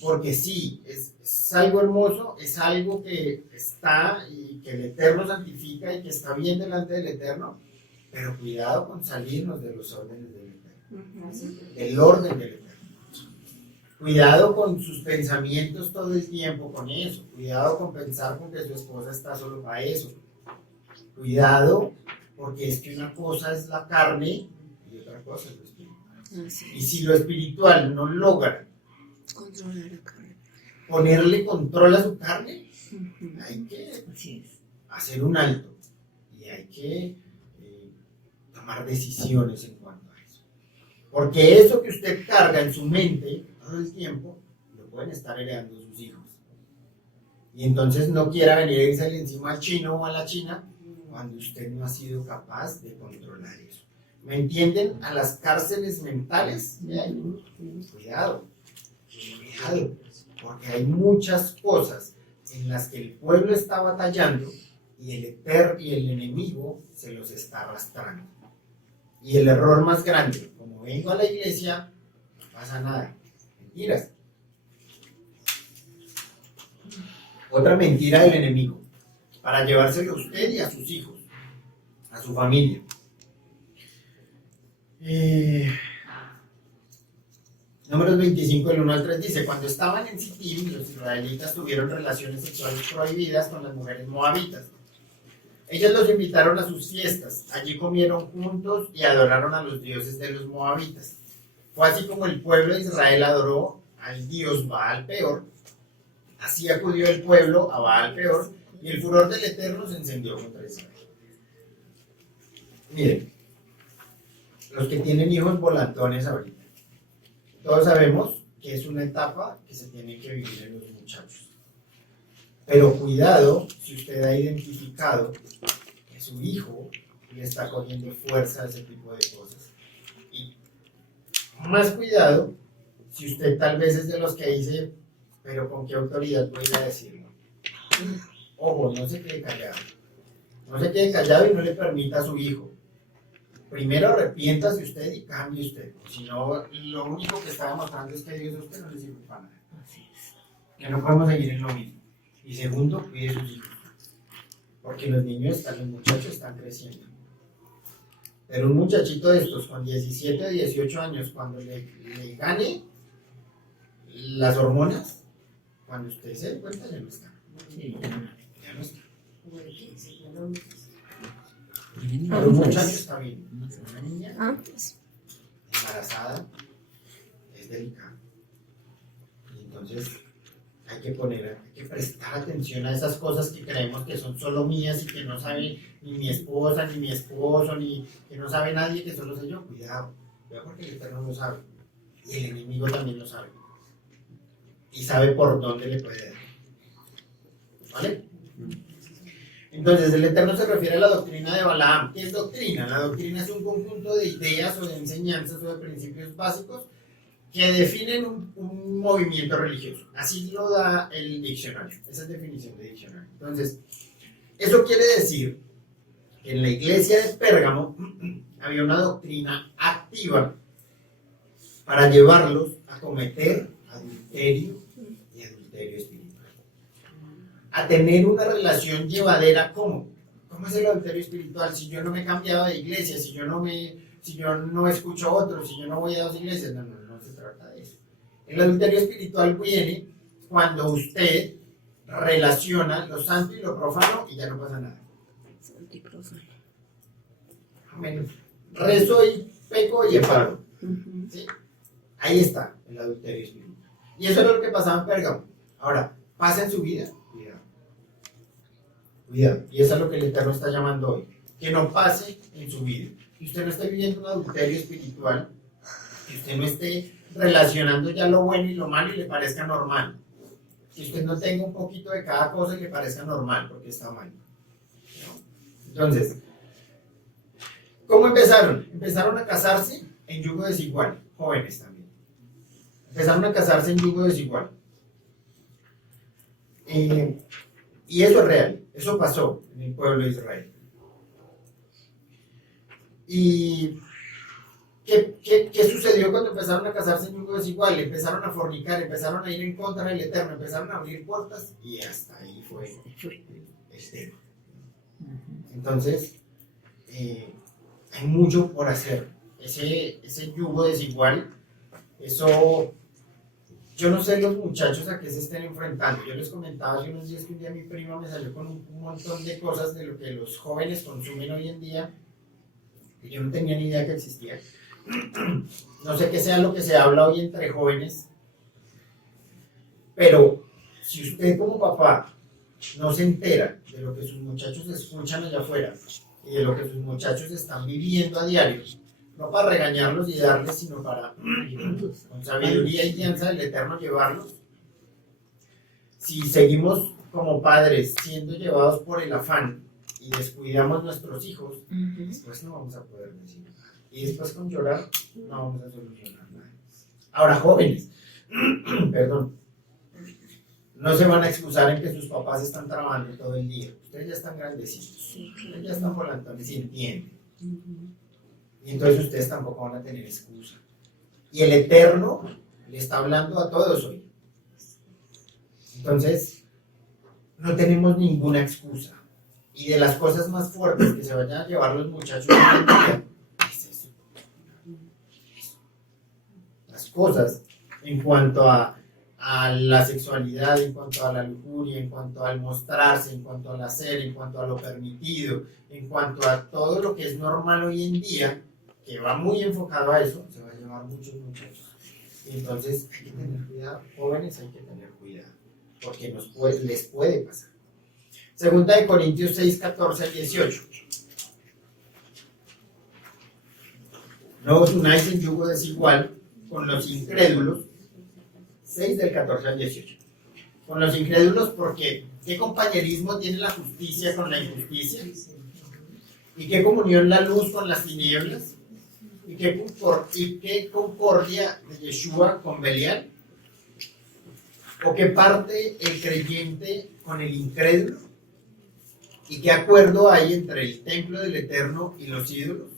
Porque sí, es algo hermoso, es algo que está y que el Eterno santifica y que está bien delante del Eterno, pero cuidado con salirnos de los órdenes del Eterno, del orden del Eterno. Cuidado con sus pensamientos todo el tiempo con eso, cuidado con pensar con que su esposa está solo para eso. Cuidado, porque es que una cosa es la carne y otra cosa es lo espiritual. Y si lo espiritual no logra Controlar la carne. ponerle control a su carne, hay que hacer un alto y hay que tomar decisiones en cuanto a eso. Porque eso que usted carga en su mente todo el tiempo, lo pueden estar heredando sus hijos. Y entonces no quiera venir a irse encima al chino o a la china cuando usted no ha sido capaz de controlar eso. ¿Me entienden? A las cárceles mentales, cuidado, porque hay muchas cosas en las que el pueblo está batallando y el enemigo se los está arrastrando. Y el error más grande, como vengo a la iglesia, no pasa nada. Mentiras. Otra mentira del enemigo, para llevárselo a usted y a sus hijos, a su familia. Números 25, del 1 al 3 dice: cuando estaban en Sittim, los israelitas tuvieron relaciones sexuales prohibidas con las mujeres moabitas. Ellos los invitaron a sus fiestas, allí comieron juntos y adoraron a los dioses de los moabitas. Fue así como el pueblo de Israel adoró al dios Baal Peor. Así acudió el pueblo a Baal Peor y el furor del Eterno se encendió contra Israel. Miren, los que tienen hijos volantones ahorita, todos sabemos que es una etapa que se tiene que vivir en los muchachos. Pero cuidado si usted ha identificado que su hijo le está cogiendo fuerza a ese tipo de cosas. Y más cuidado si usted tal vez es de los que dice, pero ¿con qué autoridad voy a decirlo? Ojo, no se quede callado. No se quede callado y no le permita a su hijo. Primero arrepiéntase usted y cambie usted. Si no, lo único que está demostrando es que Dios a usted no le sirve para nada. Que no podemos seguir en lo mismo. Y segundo, cuide a sus hijos. Porque los muchachos están creciendo. Pero un muchachito de estos con 17 o 18 años, cuando le gane las hormonas, cuando usted se dé cuenta, ya no está. Ya no está. Pero un muchacho está bien. Una niña embarazada es delicada. Y entonces hay que prestar atención a esas cosas que creemos que son solo mías y que no sabe ni mi esposa, ni mi esposo, ni que no sabe nadie, que solo sé yo. Cuidado, porque el Eterno lo sabe. Y el enemigo también lo sabe. Y sabe por dónde le puede dar. ¿Vale? Entonces, el Eterno se refiere a la doctrina de Balaam. ¿Qué es doctrina? La doctrina es un conjunto de ideas o de enseñanzas o de principios básicos que definen un movimiento religioso. Así lo da el diccionario. Esa es definición de diccionario. Entonces, Eso quiere decir que en la iglesia de Pérgamo había una doctrina activa para llevarlos a cometer adulterio y adulterio espiritual. A tener una relación llevadera, ¿cómo? ¿Cómo es el adulterio espiritual? Si yo no me he cambiado de iglesia, si yo no escucho a otros, si yo no voy a dos iglesias, no se trata de eso. El adulterio espiritual viene cuando usted relaciona lo santo y lo profano y ya no pasa nada. Santo y profano. Amén. Rezo y peco y enfado. Ujú. ¿Sí? Ahí está el adulterio espiritual. Y eso es lo que pasaba en Pérgamo. Ahora, pasa en su vida. Cuidado. Cuidado. Y eso es lo que el Eterno está llamando hoy. Que no pase en su vida. Que usted no esté viviendo un adulterio espiritual. Que usted no esté relacionando ya lo bueno y lo malo y le parezca normal. Que usted no tenga un poquito de cada cosa y le parezca normal porque está mal. ¿No? Entonces, ¿cómo empezaron? Empezaron a casarse en yugo desigual. Jóvenes también. Empezaron a casarse en yugo desigual. Y eso es real. Eso pasó en el pueblo de Israel. ¿Y qué sucedió cuando empezaron a casarse en yugo desigual? Empezaron a fornicar, empezaron a ir en contra del Eterno, empezaron a abrir puertas y hasta ahí fue el tema. Entonces, hay mucho por hacer. Ese yugo desigual, eso, yo no sé los muchachos a qué se estén enfrentando. Yo les comentaba hace unos días que un día mi prima me salió con un montón de cosas de lo que los jóvenes consumen hoy en día, que yo no tenía ni idea que existía. No sé qué sea lo que se habla hoy entre jóvenes, pero si usted como papá no se entera de lo que sus muchachos escuchan allá afuera y de lo que sus muchachos están viviendo a diario, no para regañarlos y darles, sino para, con sabiduría y guianza del Eterno, llevarlos. Si seguimos como padres siendo llevados por el afán y descuidamos nuestros hijos, después no vamos a poder decir nada. Y después con llorar no vamos a solucionar nada. Ahora, jóvenes, perdón, no se van a excusar en que sus papás están trabajando todo el día. Ustedes ya están grandecitos, ustedes ya están volantones y entienden. Y entonces ustedes tampoco van a tener excusa. Y el Eterno le está hablando a todos hoy. Entonces, no tenemos ninguna excusa. Y de las cosas más fuertes que se vayan a llevar los muchachos hoy en día, es eso. Las cosas en cuanto a la sexualidad, en cuanto a la lujuria, en cuanto al mostrarse, en cuanto al hacer, en cuanto a lo permitido, en cuanto a todo lo que es normal hoy en día, que va muy enfocado a eso, se va a llevar muchos muchachos. Y entonces hay que tener cuidado, jóvenes, hay que tener cuidado, porque les puede pasar. Segunda de Corintios 6, 14 al 18. No os unáis en yugo desigual con los incrédulos. 6 del 14 al 18. Con los incrédulos, porque ¿qué compañerismo tiene la justicia con la injusticia? ¿Y qué comunión la luz con las tinieblas? ¿Y qué concordia de Yeshua con Belial? ¿O qué parte el creyente con el incrédulo? ¿Y qué acuerdo hay entre el templo del Eterno y los ídolos?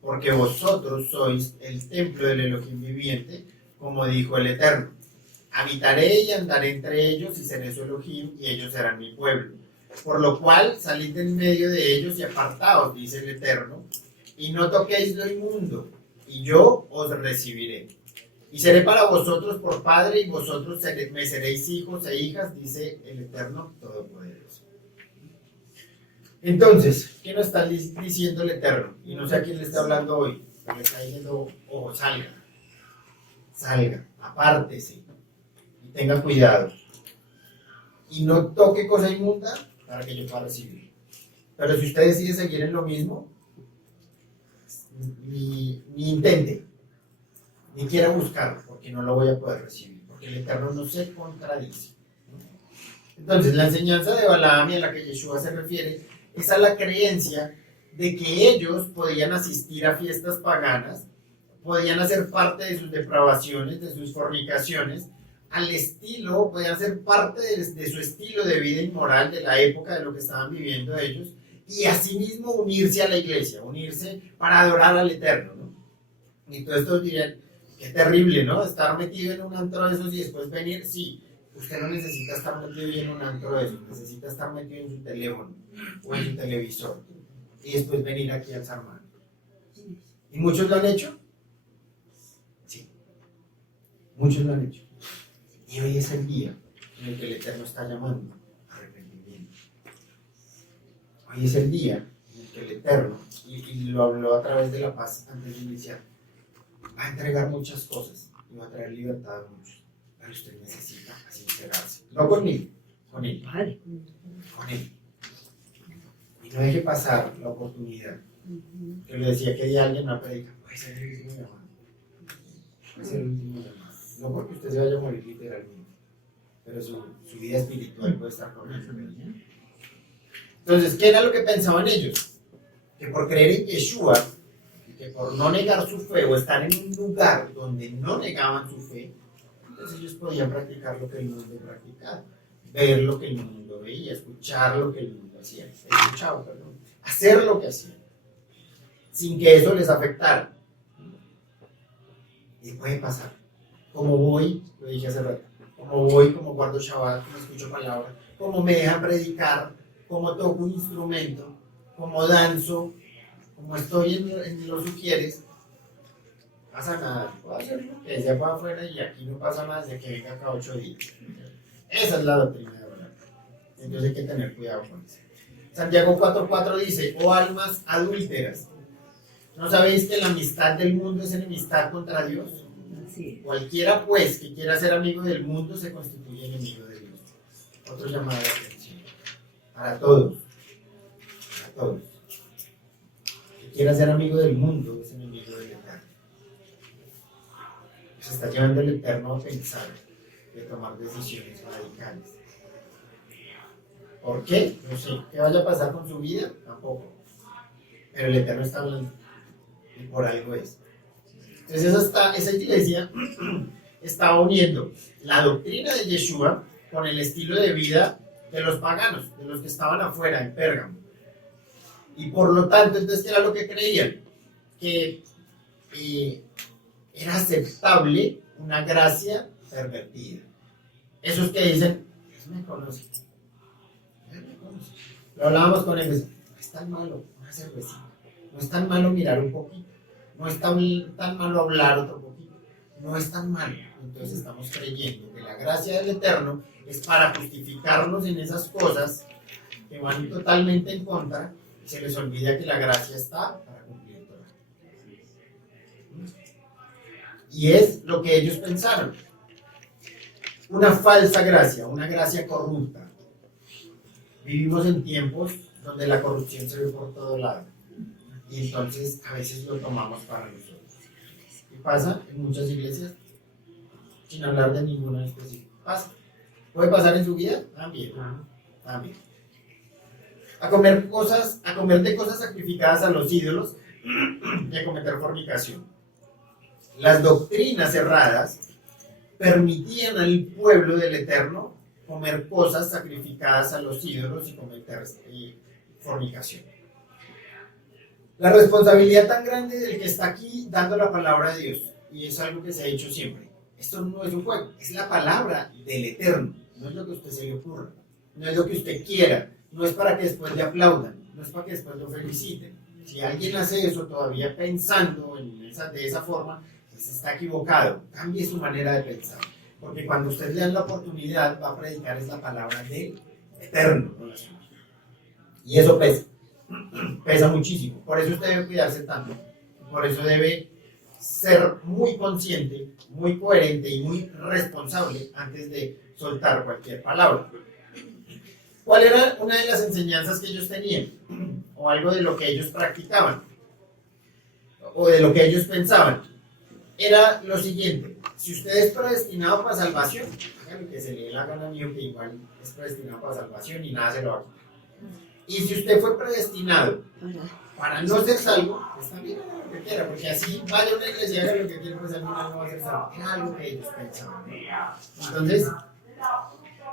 Porque vosotros sois el templo del Elohim viviente, como dijo el Eterno. Habitaré y andaré entre ellos y seré su Elohim y ellos serán mi pueblo. Por lo cual salid en medio de ellos y apartaos, dice el Eterno, y no toquéis lo inmundo, y yo os recibiré. Y seré para vosotros por padre y vosotros me seréis hijos e hijas, dice el Eterno Todopoderoso. Entonces, ¿qué nos está diciendo el Eterno? Y no sé a quién le está hablando hoy, pero le está diciendo, ojo, salga, apártese y tenga cuidado. Y no toque cosa inmunda para que yo pueda recibir. Pero si usted decide seguir en lo mismo, ni intente, ni quiera buscarlo, porque no lo voy a poder recibir, porque el Eterno no se contradice. Entonces, la enseñanza de Balaam y a la que Yeshua se refiere es a la creencia de que ellos podían asistir a fiestas paganas, podían hacer parte de sus depravaciones, de sus fornicaciones, al estilo, podían ser parte de su estilo de vida inmoral, de la época, de lo que estaban viviendo ellos, y asimismo unirse a la iglesia, unirse para adorar al Eterno, ¿no? Y todos estos dirían, qué terrible, ¿no? Estar metido en un antro de esos y después venir, sí, usted no necesita estar metido en un antro de esos, necesita estar metido en su teléfono o en su televisor, y después venir aquí al Sarmán. ¿Y muchos lo han hecho? Sí, muchos lo han hecho. Y hoy es el día en el que el Eterno está llamando a arrepentimiento. Hoy es el día en el que el Eterno, y lo habló a través de la paz antes de iniciar, va a entregar muchas cosas y va a traer libertad a muchos. Pero usted necesita sincerarse. No conmigo, con él. Con él. Y no deje pasar la oportunidad. Que le decía que hay alguien en una predica, puede ser el último llamado. Puede ser el último llamado. No porque usted se vaya a morir literalmente, pero su vida espiritual puede estar con él. Entonces, ¿qué era lo que pensaban ellos? Que por creer en Yeshua, que por no negar su fe o estar en un lugar donde no negaban su fe, entonces ellos podían practicar lo que el mundo practicaba, ver lo que el mundo veía, escuchar lo que el mundo hacía, hacer lo que hacían, sin que eso les afectara. Y puede pasar. Como voy, lo dije hace rato, como voy, como guardo Shabbat, como escucho palabra, como me dejan predicar, como toco un instrumento, como danzo, como estoy en los sugieres, no pasa nada. Puedo hacerlo que sea para afuera y aquí no pasa nada desde que venga cada 8 días. Esa es la doctrina de verdad. Entonces hay que tener cuidado con eso. Santiago 4:4 dice, oh almas adúlteras, ¿no sabéis que la amistad del mundo es enemistad contra Dios? Cualquiera pues que quiera ser amigo del mundo se constituye enemigo de Dios. Otro llamado de atención. Para todos. Para todos. Que quiera ser amigo del mundo es enemigo del Eterno. Se está llevando el Eterno a pensar y a tomar decisiones radicales. ¿Por qué? No sé. ¿Qué vaya a pasar con su vida? Tampoco. Pero el Eterno está hablando. Y por algo es. Entonces esa iglesia estaba uniendo la doctrina de Yeshua con el estilo de vida de los paganos, de los que estaban afuera en Pérgamo. Y por lo tanto, entonces, ¿qué era lo que creían? Que era aceptable una gracia pervertida. Esos que dicen, Dios me conoce. Dios me conoce. Lo hablábamos con ellos, no es tan malo una cervecita, no es tan malo mirar un poquito. No es tan malo hablar otro poquito. No es tan malo. Entonces estamos creyendo que la gracia del Eterno es para justificarnos en esas cosas que van totalmente en contra. Y se les olvida que la gracia está para cumplir todo. Y es lo que ellos pensaron. Una falsa gracia, una gracia corrupta. Vivimos en tiempos donde la corrupción se ve por todo lado. Y entonces a veces lo tomamos para nosotros. ¿Qué pasa en muchas iglesias? Sin hablar de ninguna específica. ¿Pasa? ¿Puede pasar en su vida? También. También. A comer de cosas sacrificadas a los ídolos y a cometer fornicación. Las doctrinas erradas permitían al pueblo del Eterno comer cosas sacrificadas a los ídolos y cometer fornicación. La responsabilidad tan grande del que está aquí dando la palabra de Dios, y es algo que se ha hecho siempre. Esto no es un juego, es la palabra del Eterno, no es lo que a usted se le ocurra, no es lo que usted quiera, no es para que después le aplaudan, no es para que después lo feliciten. Si alguien hace eso todavía pensando de esa forma, pues está equivocado. Cambie su manera de pensar, porque cuando usted le da la oportunidad, va a predicar es la palabra del Eterno, no la suya. Y eso pesa muchísimo. Por eso usted debe cuidarse tanto. Por eso debe ser muy consciente, muy coherente y muy responsable antes de soltar cualquier palabra. ¿Cuál era una de las enseñanzas que ellos tenían? O algo de lo que ellos practicaban. O de lo que ellos pensaban. Era lo siguiente. Si usted es predestinado para salvación, haga lo que se le dé la gana mío, que igual es predestinado para salvación y nada se lo va a quitar. Y si usted fue predestinado Para. para no ser salvo, está bien, haga lo que quiera, porque así vaya a una iglesia y haga lo que quiera, pues al final no va a ser salvo. Era algo que ellos pensaban. Entonces,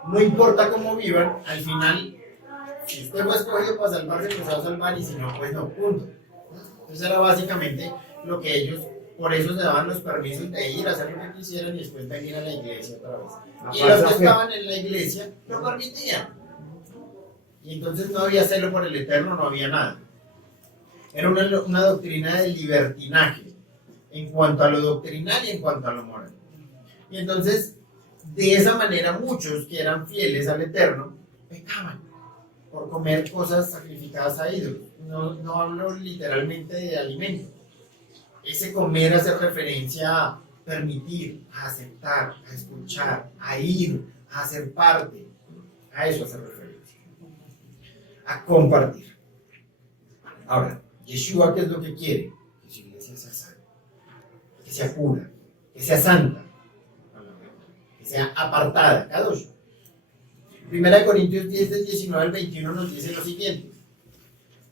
no importa cómo vivan, al final, si usted fue escogido para salvarse, pues va a salvar, y si no, pues no, punto. Entonces era básicamente lo que ellos, por eso se daban los permisos de ir a hacer lo que quisieran y después venir a la iglesia otra vez. Y los que estaban en la iglesia lo permitían. Y entonces no había celo por el Eterno, no había nada. Era una doctrina del libertinaje en cuanto a lo doctrinal y en cuanto a lo moral. Y entonces, de esa manera, muchos que eran fieles al Eterno pecaban por comer cosas sacrificadas a ídolos. No hablo literalmente de alimento. Ese comer hace referencia a permitir, a aceptar, a escuchar, a ir, a ser parte. A eso hace referencia. A compartir. Ahora, Yeshua, ¿qué es lo que quiere? Que su iglesia sea sana, que sea pura, que sea santa, que sea apartada, Kadosh. 1 Corintios 10, del 19 al 21 nos dice lo siguiente.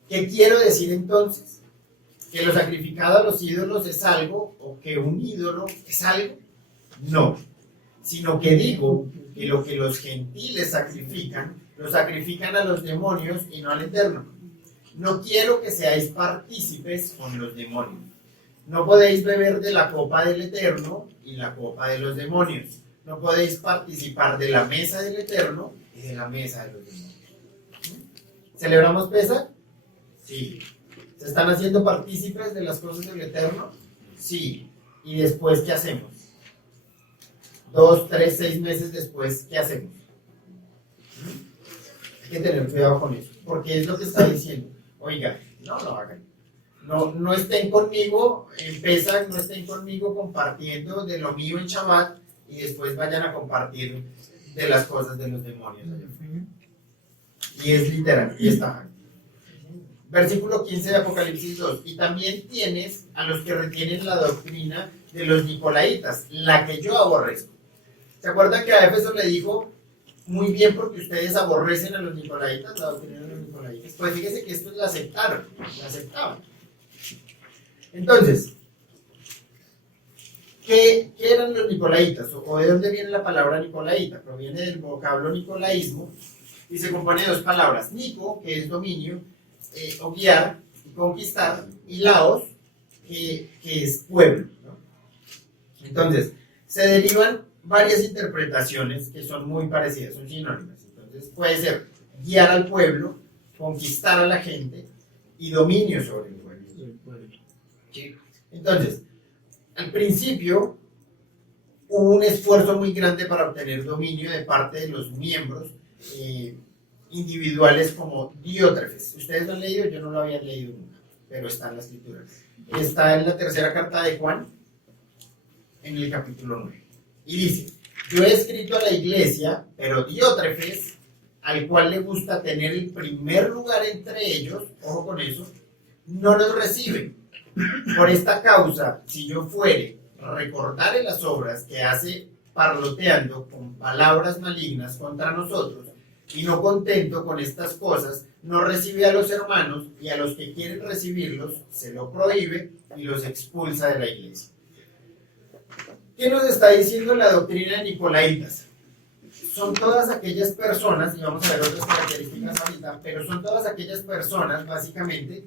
¿Qué quiero decir entonces? ¿Que lo sacrificado a los ídolos es algo o que un ídolo es algo? No, sino que digo que lo que los gentiles sacrifican, lo sacrifican a los demonios y no al Eterno. No quiero que seáis partícipes con los demonios. No podéis beber de la copa del Eterno y la copa de los demonios. No podéis participar de la mesa del Eterno y de la mesa de los demonios. ¿Celebramos Pesaj? Sí. ¿Se están haciendo partícipes de las cosas del Eterno? Sí. ¿Y después qué hacemos? 2, 3, 6 meses después, ¿qué hacemos? Hay que tener cuidado con eso, porque es lo que está diciendo. Oiga, no lo hagan. No estén conmigo en Pesaj, no estén conmigo compartiendo de lo mío en Shabbat y después vayan a compartir de las cosas de los demonios allá afuera. Y es literal, y está. Versículo 15 de Apocalipsis 2. Y también tienes a los que retienen la doctrina de los nicolaitas, la que yo aborrezco. ¿Se acuerdan que a Éfeso le dijo, muy bien porque ustedes aborrecen a los nicolaitas, la doctrina de los nicolaitas? Pues fíjese que estos la aceptaron, la aceptaban. Entonces, ¿qué eran los nicolaitas? ¿O de dónde viene la palabra nicolaita? Proviene del vocablo nicolaísmo y se compone de dos palabras. Nico, que es dominio, o guiar, conquistar, y laos, que es pueblo, ¿no? Entonces, se derivan varias interpretaciones que son muy parecidas, son sinónimas. Entonces, puede ser guiar al pueblo, conquistar a la gente y dominio sobre el pueblo. ¿Sí? Entonces, al principio hubo un esfuerzo muy grande para obtener dominio de parte de los miembros individuales como Diótrefes. Ustedes lo han leído, yo no lo había leído nunca, pero está en la escritura. Está en la tercera carta de Juan, en el capítulo 9. Y dice, yo he escrito a la iglesia, pero Diótrefes, al cual le gusta tener el primer lugar entre ellos, ojo con eso, no nos recibe. Por esta causa, si yo fuere recordar las obras que hace parloteando con palabras malignas contra nosotros, y no contento con estas cosas, no recibe a los hermanos, y a los que quieren recibirlos se lo prohíbe y los expulsa de la iglesia. ¿Qué nos está diciendo la doctrina de Nicolaitas? Son todas aquellas personas, y vamos a ver otras características ahorita, pero son todas aquellas personas, básicamente,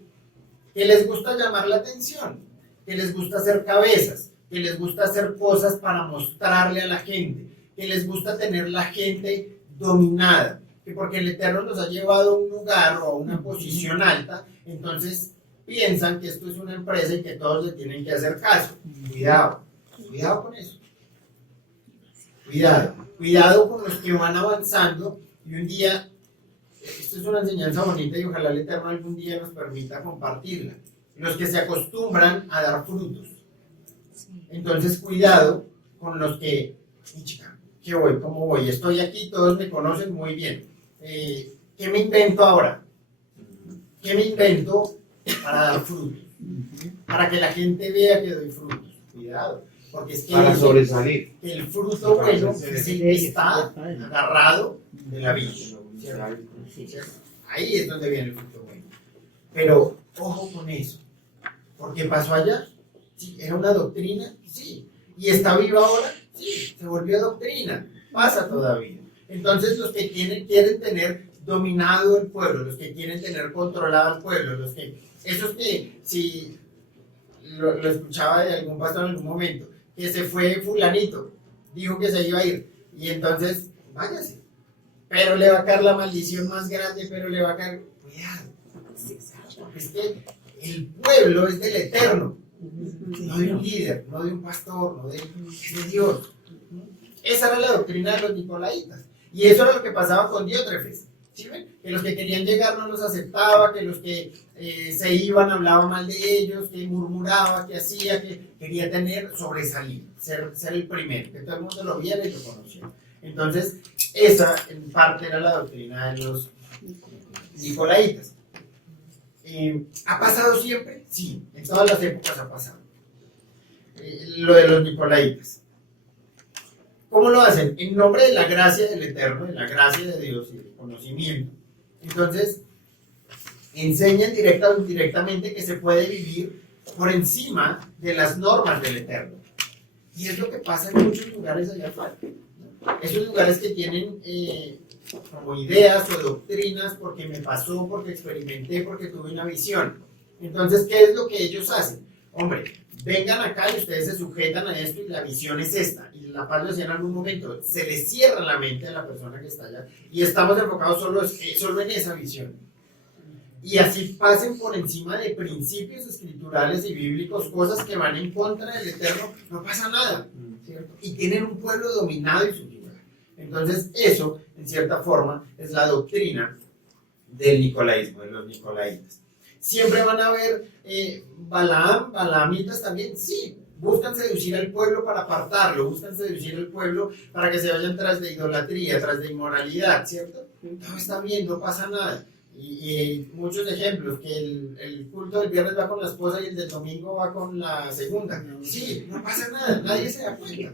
que les gusta llamar la atención, que les gusta hacer cabezas, que les gusta hacer cosas para mostrarle a la gente, que les gusta tener la gente dominada, que porque el Eterno los ha llevado a un lugar o a una posición alta, entonces piensan que esto es una empresa y que todos le tienen que hacer caso. Cuidado con eso. Cuidado con los que van avanzando y un día, esto es una enseñanza bonita y ojalá el Eterno algún día nos permita compartirla. Los que se acostumbran a dar frutos. Entonces cuidado con los que, chica, ¿qué voy? ¿Cómo voy? Estoy aquí, todos me conocen muy bien. ¿Qué me invento ahora? ¿Qué me invento para dar frutos? Para que la gente vea que doy frutos. Cuidado. Porque es que para sobresalir. El fruto bueno es el que está agarrado de la vid. Ahí es donde viene el fruto bueno. Pero ojo con eso. ¿Por qué pasó allá? Sí, era una doctrina, sí. ¿Y está viva ahora? Sí, se volvió doctrina. Pasa todavía. Entonces los que quieren tener dominado el pueblo, los que quieren tener controlado al pueblo, esos que, si lo escuchaba de algún pastor en algún momento, que se fue fulanito, dijo que se iba a ir, y entonces, váyase. Pero le va a caer la maldición más grande, pero le va a caer, cuidado. Porque es que el pueblo es del Eterno, no de un líder, no de un pastor, no de Dios. Esa era la doctrina de los nicolaitas. Y eso era lo que pasaba con Diótrefes. ¿Sí ven? Que los que querían llegar no los aceptaba, que los que se iban hablaba mal de ellos, que murmuraba, que hacía, que quería sobresalir, ser el primero, que todo el mundo lo viera y lo conociera. Entonces, esa en parte era la doctrina de los nicolaitas. ¿Ha pasado siempre? Sí, en todas las épocas ha pasado. Lo de los nicolaitas. ¿Cómo lo hacen? En nombre de la gracia del Eterno, de la gracia de Dios y del conocimiento. Entonces, enseñan directa o indirectamente que se puede vivir por encima de las normas del Eterno. Y es lo que pasa en muchos lugares allá afuera. Esos lugares que tienen como ideas o doctrinas porque me pasó, porque experimenté, porque tuve una visión. Entonces, ¿qué es lo que ellos hacen? Hombre, vengan acá y ustedes se sujetan a esto y la visión es esta. Y la paz lo decía en algún momento, se le cierra la mente a la persona que está allá y estamos enfocados solo en esa visión. Y así pasen por encima de principios escriturales y bíblicos, cosas que van en contra del Eterno, no pasa nada, ¿cierto? Y tienen un pueblo dominado y subyugado. Entonces eso, en cierta forma, es la doctrina del nicolaísmo, de los nicolaitas. Siempre van a haber balaamitas también, sí, buscan seducir al pueblo para apartarlo, buscan seducir al pueblo para que se vayan tras de idolatría, tras de inmoralidad, ¿cierto? Todo está bien, no pasa nada. Y muchos ejemplos, que el culto del viernes va con la esposa y el del domingo va con la segunda. Sí, no pasa nada, nadie se da cuenta.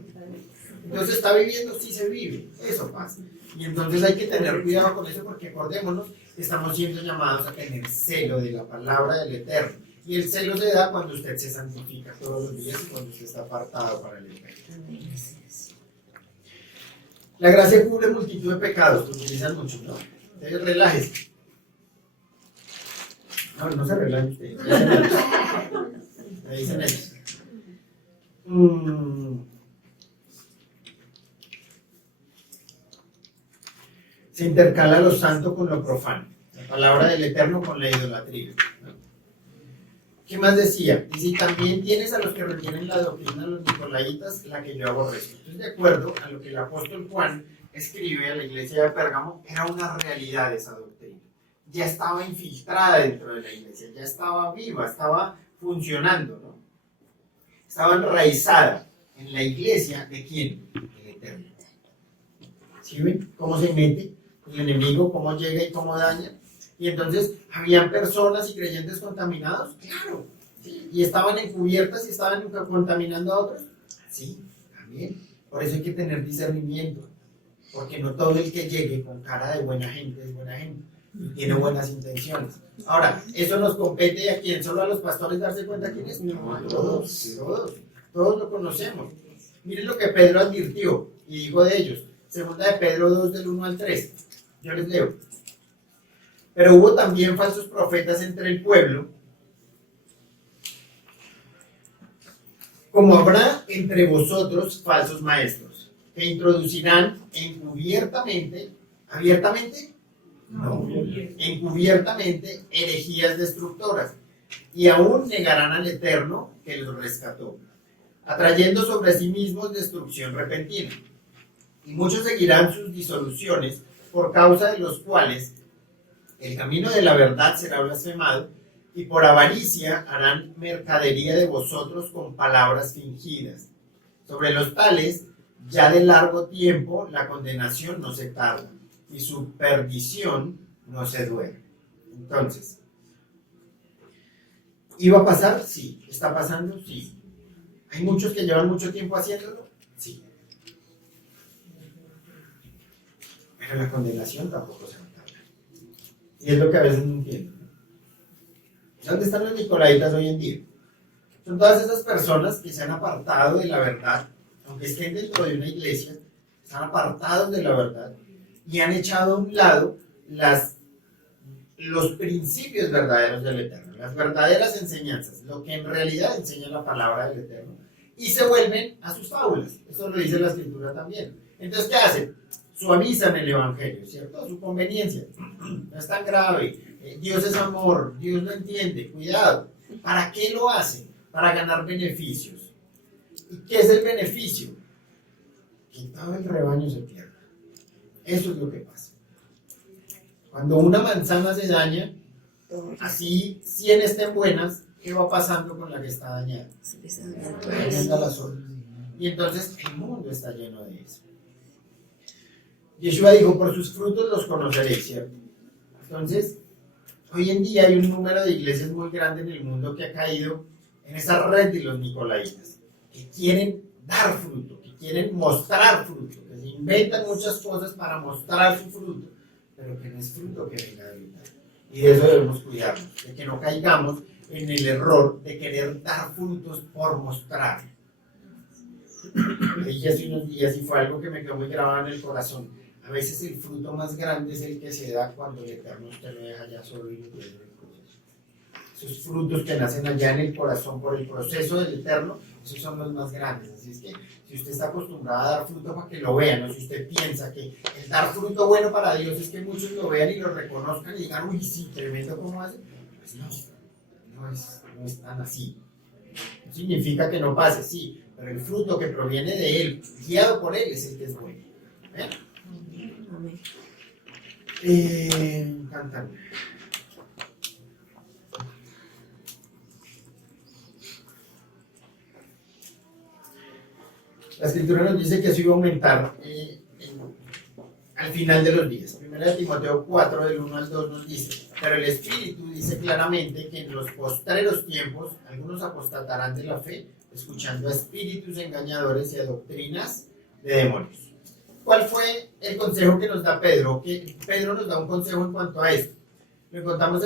Entonces está viviendo, sí se vive, eso pasa. Y entonces hay que tener cuidado con eso porque acordémonos, estamos siendo llamados a tener celo de la palabra del Eterno. Y el celo se da cuando usted se santifica todos los días y cuando usted está apartado para el Eterno. La gracia cubre multitud de pecados, lo utilizan mucho, ¿no? Entonces relájese. No se relajen ustedes. Me dicen ellos. Se intercala lo santo con lo profano, la palabra del Eterno con la idolatría, ¿no? ¿Qué más decía? Y si también tienes a los que retienen la doctrina de los nicolaitas, la que yo aborrezco. Entonces, de acuerdo a lo que el apóstol Juan escribe a la iglesia de Pérgamo, era una realidad esa doctrina. Ya estaba infiltrada dentro de la iglesia, ya estaba viva, estaba funcionando, ¿no? Estaba enraizada en la iglesia de ¿quién? El Eterno. ¿Sí ven cómo se mete el enemigo, cómo llega y cómo daña? Y entonces, ¿habían personas y creyentes contaminados? Claro. ¿Sí? ¿Y estaban encubiertas y estaban contaminando a otros? Sí, también. Por eso hay que tener discernimiento. Porque no todo el que llegue con cara de buena gente es buena gente. Y tiene buenas intenciones. Ahora, ¿eso nos compete a quién? ¿Solo a los pastores darse cuenta quién es? No, a todos. Todos lo conocemos. Miren lo que Pedro advirtió y dijo de ellos. Segunda de Pedro 2, del 1 al 3. Yo les leo. Pero hubo también falsos profetas entre el pueblo, como habrá entre vosotros falsos maestros, que introducirán encubiertamente, ¿abiertamente? No, encubiertamente herejías destructoras, y aún negarán al Eterno que los rescató, atrayendo sobre sí mismos destrucción repentina. Y muchos seguirán sus disoluciones, por causa de los cuales el camino de la verdad será blasfemado, y por avaricia harán mercadería de vosotros con palabras fingidas. Sobre los tales, ya de largo tiempo, la condenación no se tarda, y su perdición no se duerme. Entonces, ¿iba a pasar? Sí. ¿Está pasando? Sí. ¿Hay muchos que llevan mucho tiempo haciéndolo? Sí. Pero la condenación tampoco se va a tardar. Y es lo que a veces no entiendo, ¿no? ¿Dónde están los nicolaitas hoy en día? Son todas esas personas que se han apartado de la verdad, aunque estén dentro de una iglesia, están apartados de la verdad y han echado a un lado los principios verdaderos del Eterno, las verdaderas enseñanzas, lo que en realidad enseña la palabra del Eterno, y se vuelven a sus fábulas. Eso lo dice la Escritura también. Entonces, ¿qué hacen? Suavizan el Evangelio, ¿cierto? A su conveniencia. No es tan grave. Dios es amor, Dios lo entiende, cuidado. ¿Para qué lo hacen? Para ganar beneficios. ¿Y qué es el beneficio? Que todo el rebaño se pierda. Eso es lo que pasa. Cuando una manzana se daña, así 100 estén buenas, ¿qué va pasando con la que está dañada? Dañando a las otras. Y entonces el mundo está lleno de eso. Yeshua dijo, por sus frutos los conoceréis, ¿cierto? Entonces, hoy en día hay un número de iglesias muy grande en el mundo que ha caído en esa red de los nicolaitas, que quieren dar fruto, que quieren mostrar fruto, que se inventan muchas cosas para mostrar su fruto, pero que no es fruto que venga de verdad. Y de eso debemos cuidarnos, de que no caigamos en el error de querer dar frutos por mostrar. Lo dije hace unos días y fue algo que me quedó muy grabado en el corazón. A veces el fruto más grande es el que se da cuando el Eterno usted lo deja ya solo y lo tiene en el proceso. Esos frutos que nacen allá en el corazón por el proceso del Eterno, esos son los más grandes. Así es que si usted está acostumbrado a dar fruto para que lo vean, o si usted piensa que el dar fruto bueno para Dios es que muchos lo vean y lo reconozcan y digan, uy, sí, tremendo cómo hace, pues no es tan así. No significa que no pase, sí, pero el fruto que proviene de Él, guiado por Él, es el que es bueno. ¿Ven? Cantan. La Escritura nos dice que eso iba a aumentar al final de los días. Primera de Timoteo 4, del 1 al 2 nos dice, pero el Espíritu dice claramente que en los postreros tiempos algunos apostatarán de la fe, escuchando a espíritus engañadores y a doctrinas de demonios. ¿Cuál fue el consejo que nos da Pedro? Que Pedro nos da un consejo en cuanto a esto. Lo encontramos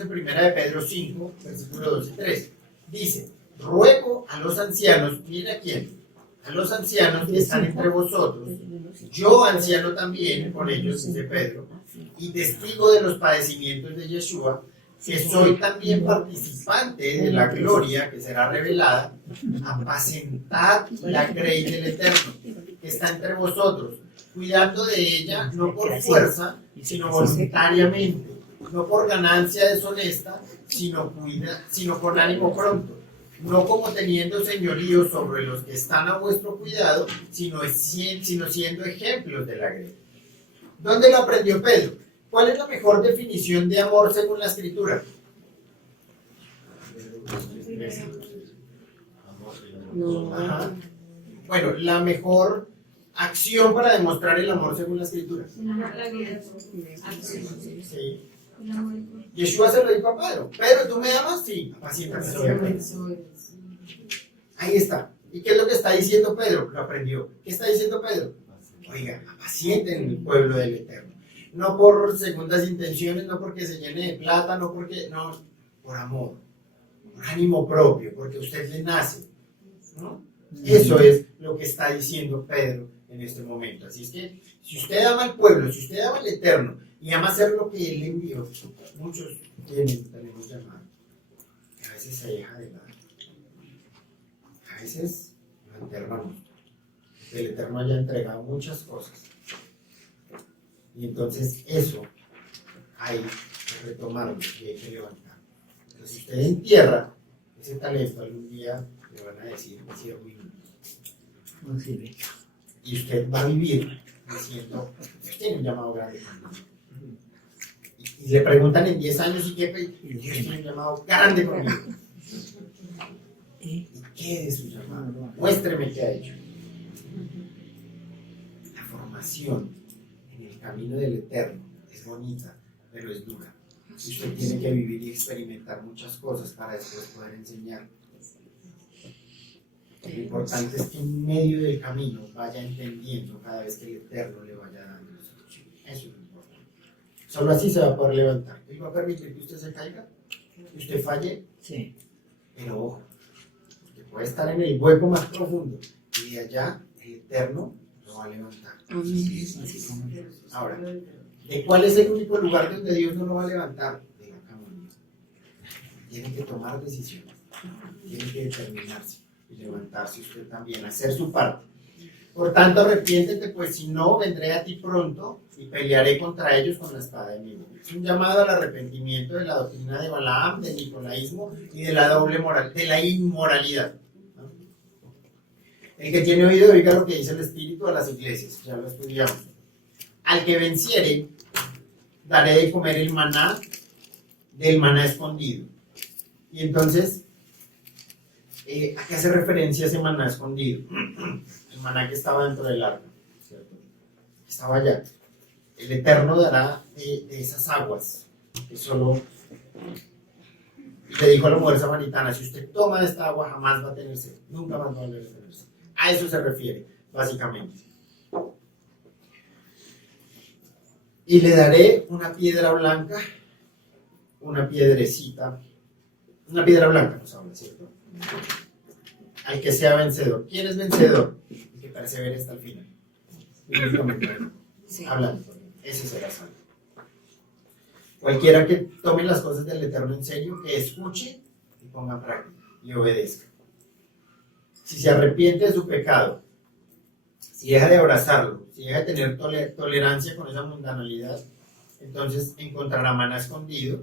en Primera de Pedro 5, versículo 2 y 3. Dice, ruego a los ancianos, ¿mira a quién? A los ancianos que están entre vosotros, yo anciano también con ellos, dice Pedro, y testigo de los padecimientos de Yeshua, que soy también participante de la gloria que será revelada, apacentad la grey del Eterno, que está entre vosotros, cuidando de ella no por fuerza, sino voluntariamente, no por ganancia deshonesta, sino con ánimo pronto, no como teniendo señorío sobre los que están a vuestro cuidado, sino siendo ejemplos de la grey. ¿Dónde lo aprendió Pedro? ¿Cuál es la mejor definición de amor según la Escritura? Ajá. Bueno, la mejor acción para demostrar el amor según la Escritura. Sí. Yeshua se lo dijo a Pedro. Pedro, ¿tú me amas? Sí. Apaciéntame. Ahí está. ¿Y qué es lo que está diciendo Pedro? Lo aprendió. ¿Qué está diciendo Pedro? Oiga, apacienten el pueblo del Eterno. No por segundas intenciones, no porque se llene de plata, no, por amor, por ánimo propio, porque a usted le nace, ¿no? Eso es lo que está diciendo Pedro en este momento. Así es que, si usted ama al pueblo, si usted ama al Eterno y ama hacer lo que Él le envió, muchos tenemos llamado, que a veces se deja de lado, a veces lo enterramos. El Eterno haya entregado muchas cosas. Y entonces eso hay que retomarlo y hay que levantarlo. Entonces, si usted entierra ese talento, algún día le van a decir, siervo inútil. Y usted va a vivir diciendo, Dios tiene un llamado grande conmigo. Y le preguntan en 10 años, ¿y qué? Dios tiene un llamado grande conmigo. ¿Y qué es su llamado? Muéstreme qué ha hecho. La formación en el camino del Eterno es bonita, pero es dura. Y usted tiene que vivir y experimentar muchas cosas para después poder enseñar. Lo importante es que en medio del camino vaya entendiendo cada vez que el Eterno le vaya dando instrucción. Eso es lo importante. O Solo así se va a poder levantar. Él va a permitir que usted se caiga, que usted falle, Sí. pero ojo, que puede estar en el hueco más profundo y de allá el Eterno lo va a levantar. Amén. Ahora, ¿de cuál es el único lugar donde Dios no lo va a levantar? De la cama. Tiene que tomar decisiones, tiene que determinarse y levantarse usted también, hacer su parte. Por tanto, arrepiéntete, pues si no, vendré a ti pronto y pelearé contra ellos con la espada de mi boca. Es un llamado al arrepentimiento de la doctrina de Balaam, del nicolaísmo y de la doble moral, de la inmoralidad, ¿no? El que tiene oído, oiga lo que dice el Espíritu a las iglesias, ya lo estudiamos. Al que venciere, daré de comer el maná del maná escondido. Y entonces, ¿a qué hace referencia ese maná escondido? El maná que estaba dentro del arca, ¿cierto? Estaba allá. El Eterno dará de esas aguas, que solo... Y le dijo a la mujer samaritana, si usted toma de esta agua jamás va a tener sed, nunca más va a volver a tener sed. A eso se refiere, básicamente. Y le daré una piedra blanca, una piedrecita, una piedra blanca, nos habla, ¿cierto? Al que sea vencedor. ¿Quién es vencedor? El que persevere hasta el final. Sí. Hablando, ese será salvo. Cualquiera que tome las cosas del Eterno en serio, que escuche y ponga en práctica y obedezca. Si se arrepiente de su pecado, si deja de abrazarlo, si deja de tener tolerancia con esa mundanalidad, entonces encontrará maná escondido,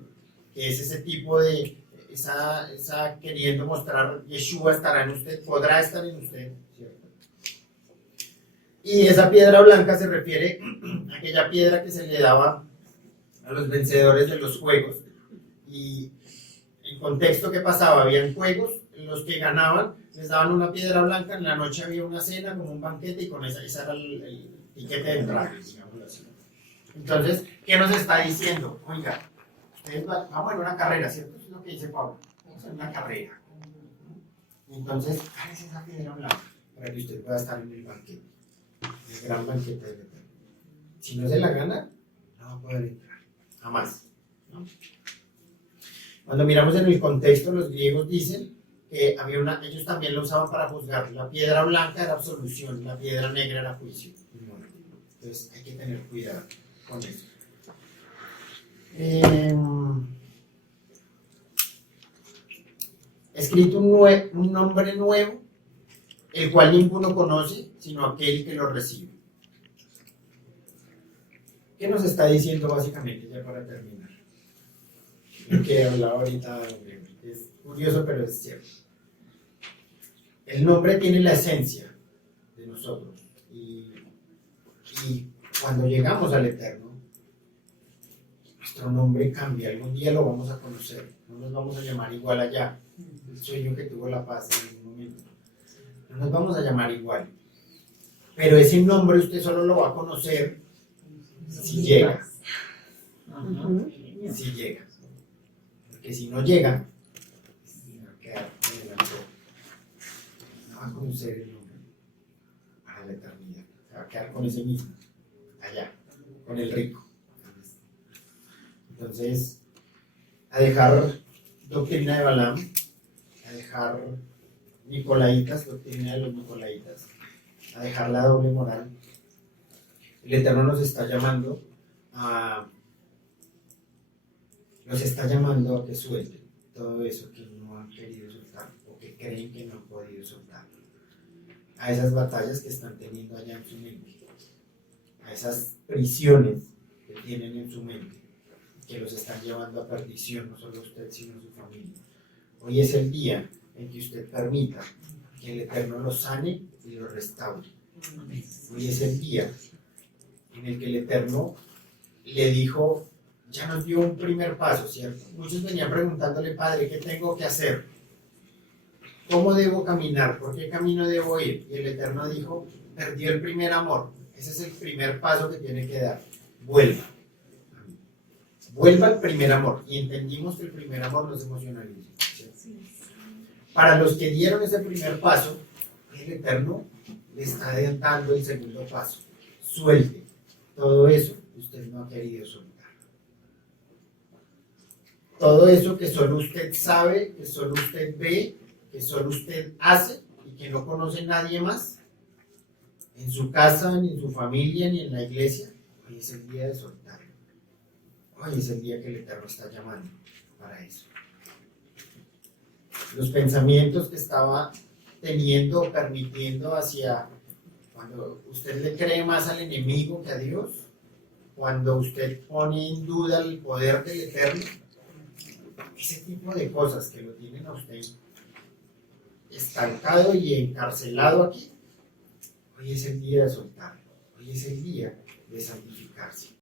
que es ese tipo de, esa queriendo mostrar, Yeshua estará en usted, podrá estar en usted, ¿cierto? Y esa piedra blanca se refiere a aquella piedra que se le daba a los vencedores de los juegos. Y el contexto que pasaba, habían juegos, los que ganaban les daban una piedra blanca, en la noche había una cena, como un banquete, y con esa era el tiquete de entrada, digámoslo así. Entonces, ¿qué nos está diciendo? Oiga, ustedes vamos en una carrera, ¿cierto? Eso es lo que dice Pablo, vamos en una carrera. Entonces, cállese esa piedra blanca para que usted pueda estar en el banquete, el gran banquete del Eterno. Si no se la gana, no va a poder entrar, jamás, ¿no? Cuando miramos en el contexto, los griegos dicen que había ellos también lo usaban para juzgar. La piedra blanca era absolución, la piedra negra era juicio. Entonces hay que tener cuidado con eso. Escrito un nombre nuevo, el cual ninguno conoce, sino aquel que lo recibe. ¿Qué nos está diciendo básicamente, ya para terminar? Lo que hablaba ahorita, es curioso, pero es cierto. El nombre tiene la esencia de nosotros. Y cuando llegamos al Eterno, nuestro nombre cambia. Algún día lo vamos a conocer. No nos vamos a llamar igual allá. El sueño que tuvo la paz en un momento. No nos vamos a llamar igual. Pero ese nombre usted solo lo va a conocer si llega. Si llega. Porque si no llega, va a quedar en el alcohol. No va a conocer el nombre para la eternidad. Se va a quedar con ese mismo, allá, con el rico. Entonces, a dejar doctrina de Balaam, a dejar nicolaitas, doctrina de los nicolaitas, a dejar la doble moral. El Eterno nos está llamando a que suelten todo eso que no han querido soltar o que creen que no han podido soltar, a esas batallas que están teniendo allá en su mente, a esas prisiones que tienen en su mente, que los están llevando a perdición, no solo usted sino su familia. Hoy es el día en que usted permita que el Eterno lo sane y lo restaure. Hoy es el día en el que el Eterno le dijo, ya nos dio un primer paso, ¿cierto? Muchos venían preguntándole, Padre, ¿qué tengo que hacer? ¿Cómo debo caminar? ¿Por qué camino debo ir? Y el Eterno dijo, perdió el primer amor. Ese es el primer paso que tiene que dar. Vuelva. Vuelva al primer amor. Y entendimos que el primer amor no es emocionalismo, ¿cierto? Para los que dieron ese primer paso, el Eterno le está dando el segundo paso. Suelte todo eso que usted no ha querido soltar. todo eso que solo usted sabe, que solo usted ve, que solo usted hace y que no conoce nadie más, en su casa, ni en su familia, ni en la iglesia, hoy es el día de soltarlo. Hoy es el día que el Eterno está llamando para eso. Los pensamientos que estaba teniendo, permitiendo hacia, cuando usted le cree más al enemigo que a Dios, cuando usted pone en duda el poder del Eterno, ese tipo de cosas que lo tienen a usted estancado y encarcelado aquí, hoy es el día de soltarlo, hoy es el día de santificarse.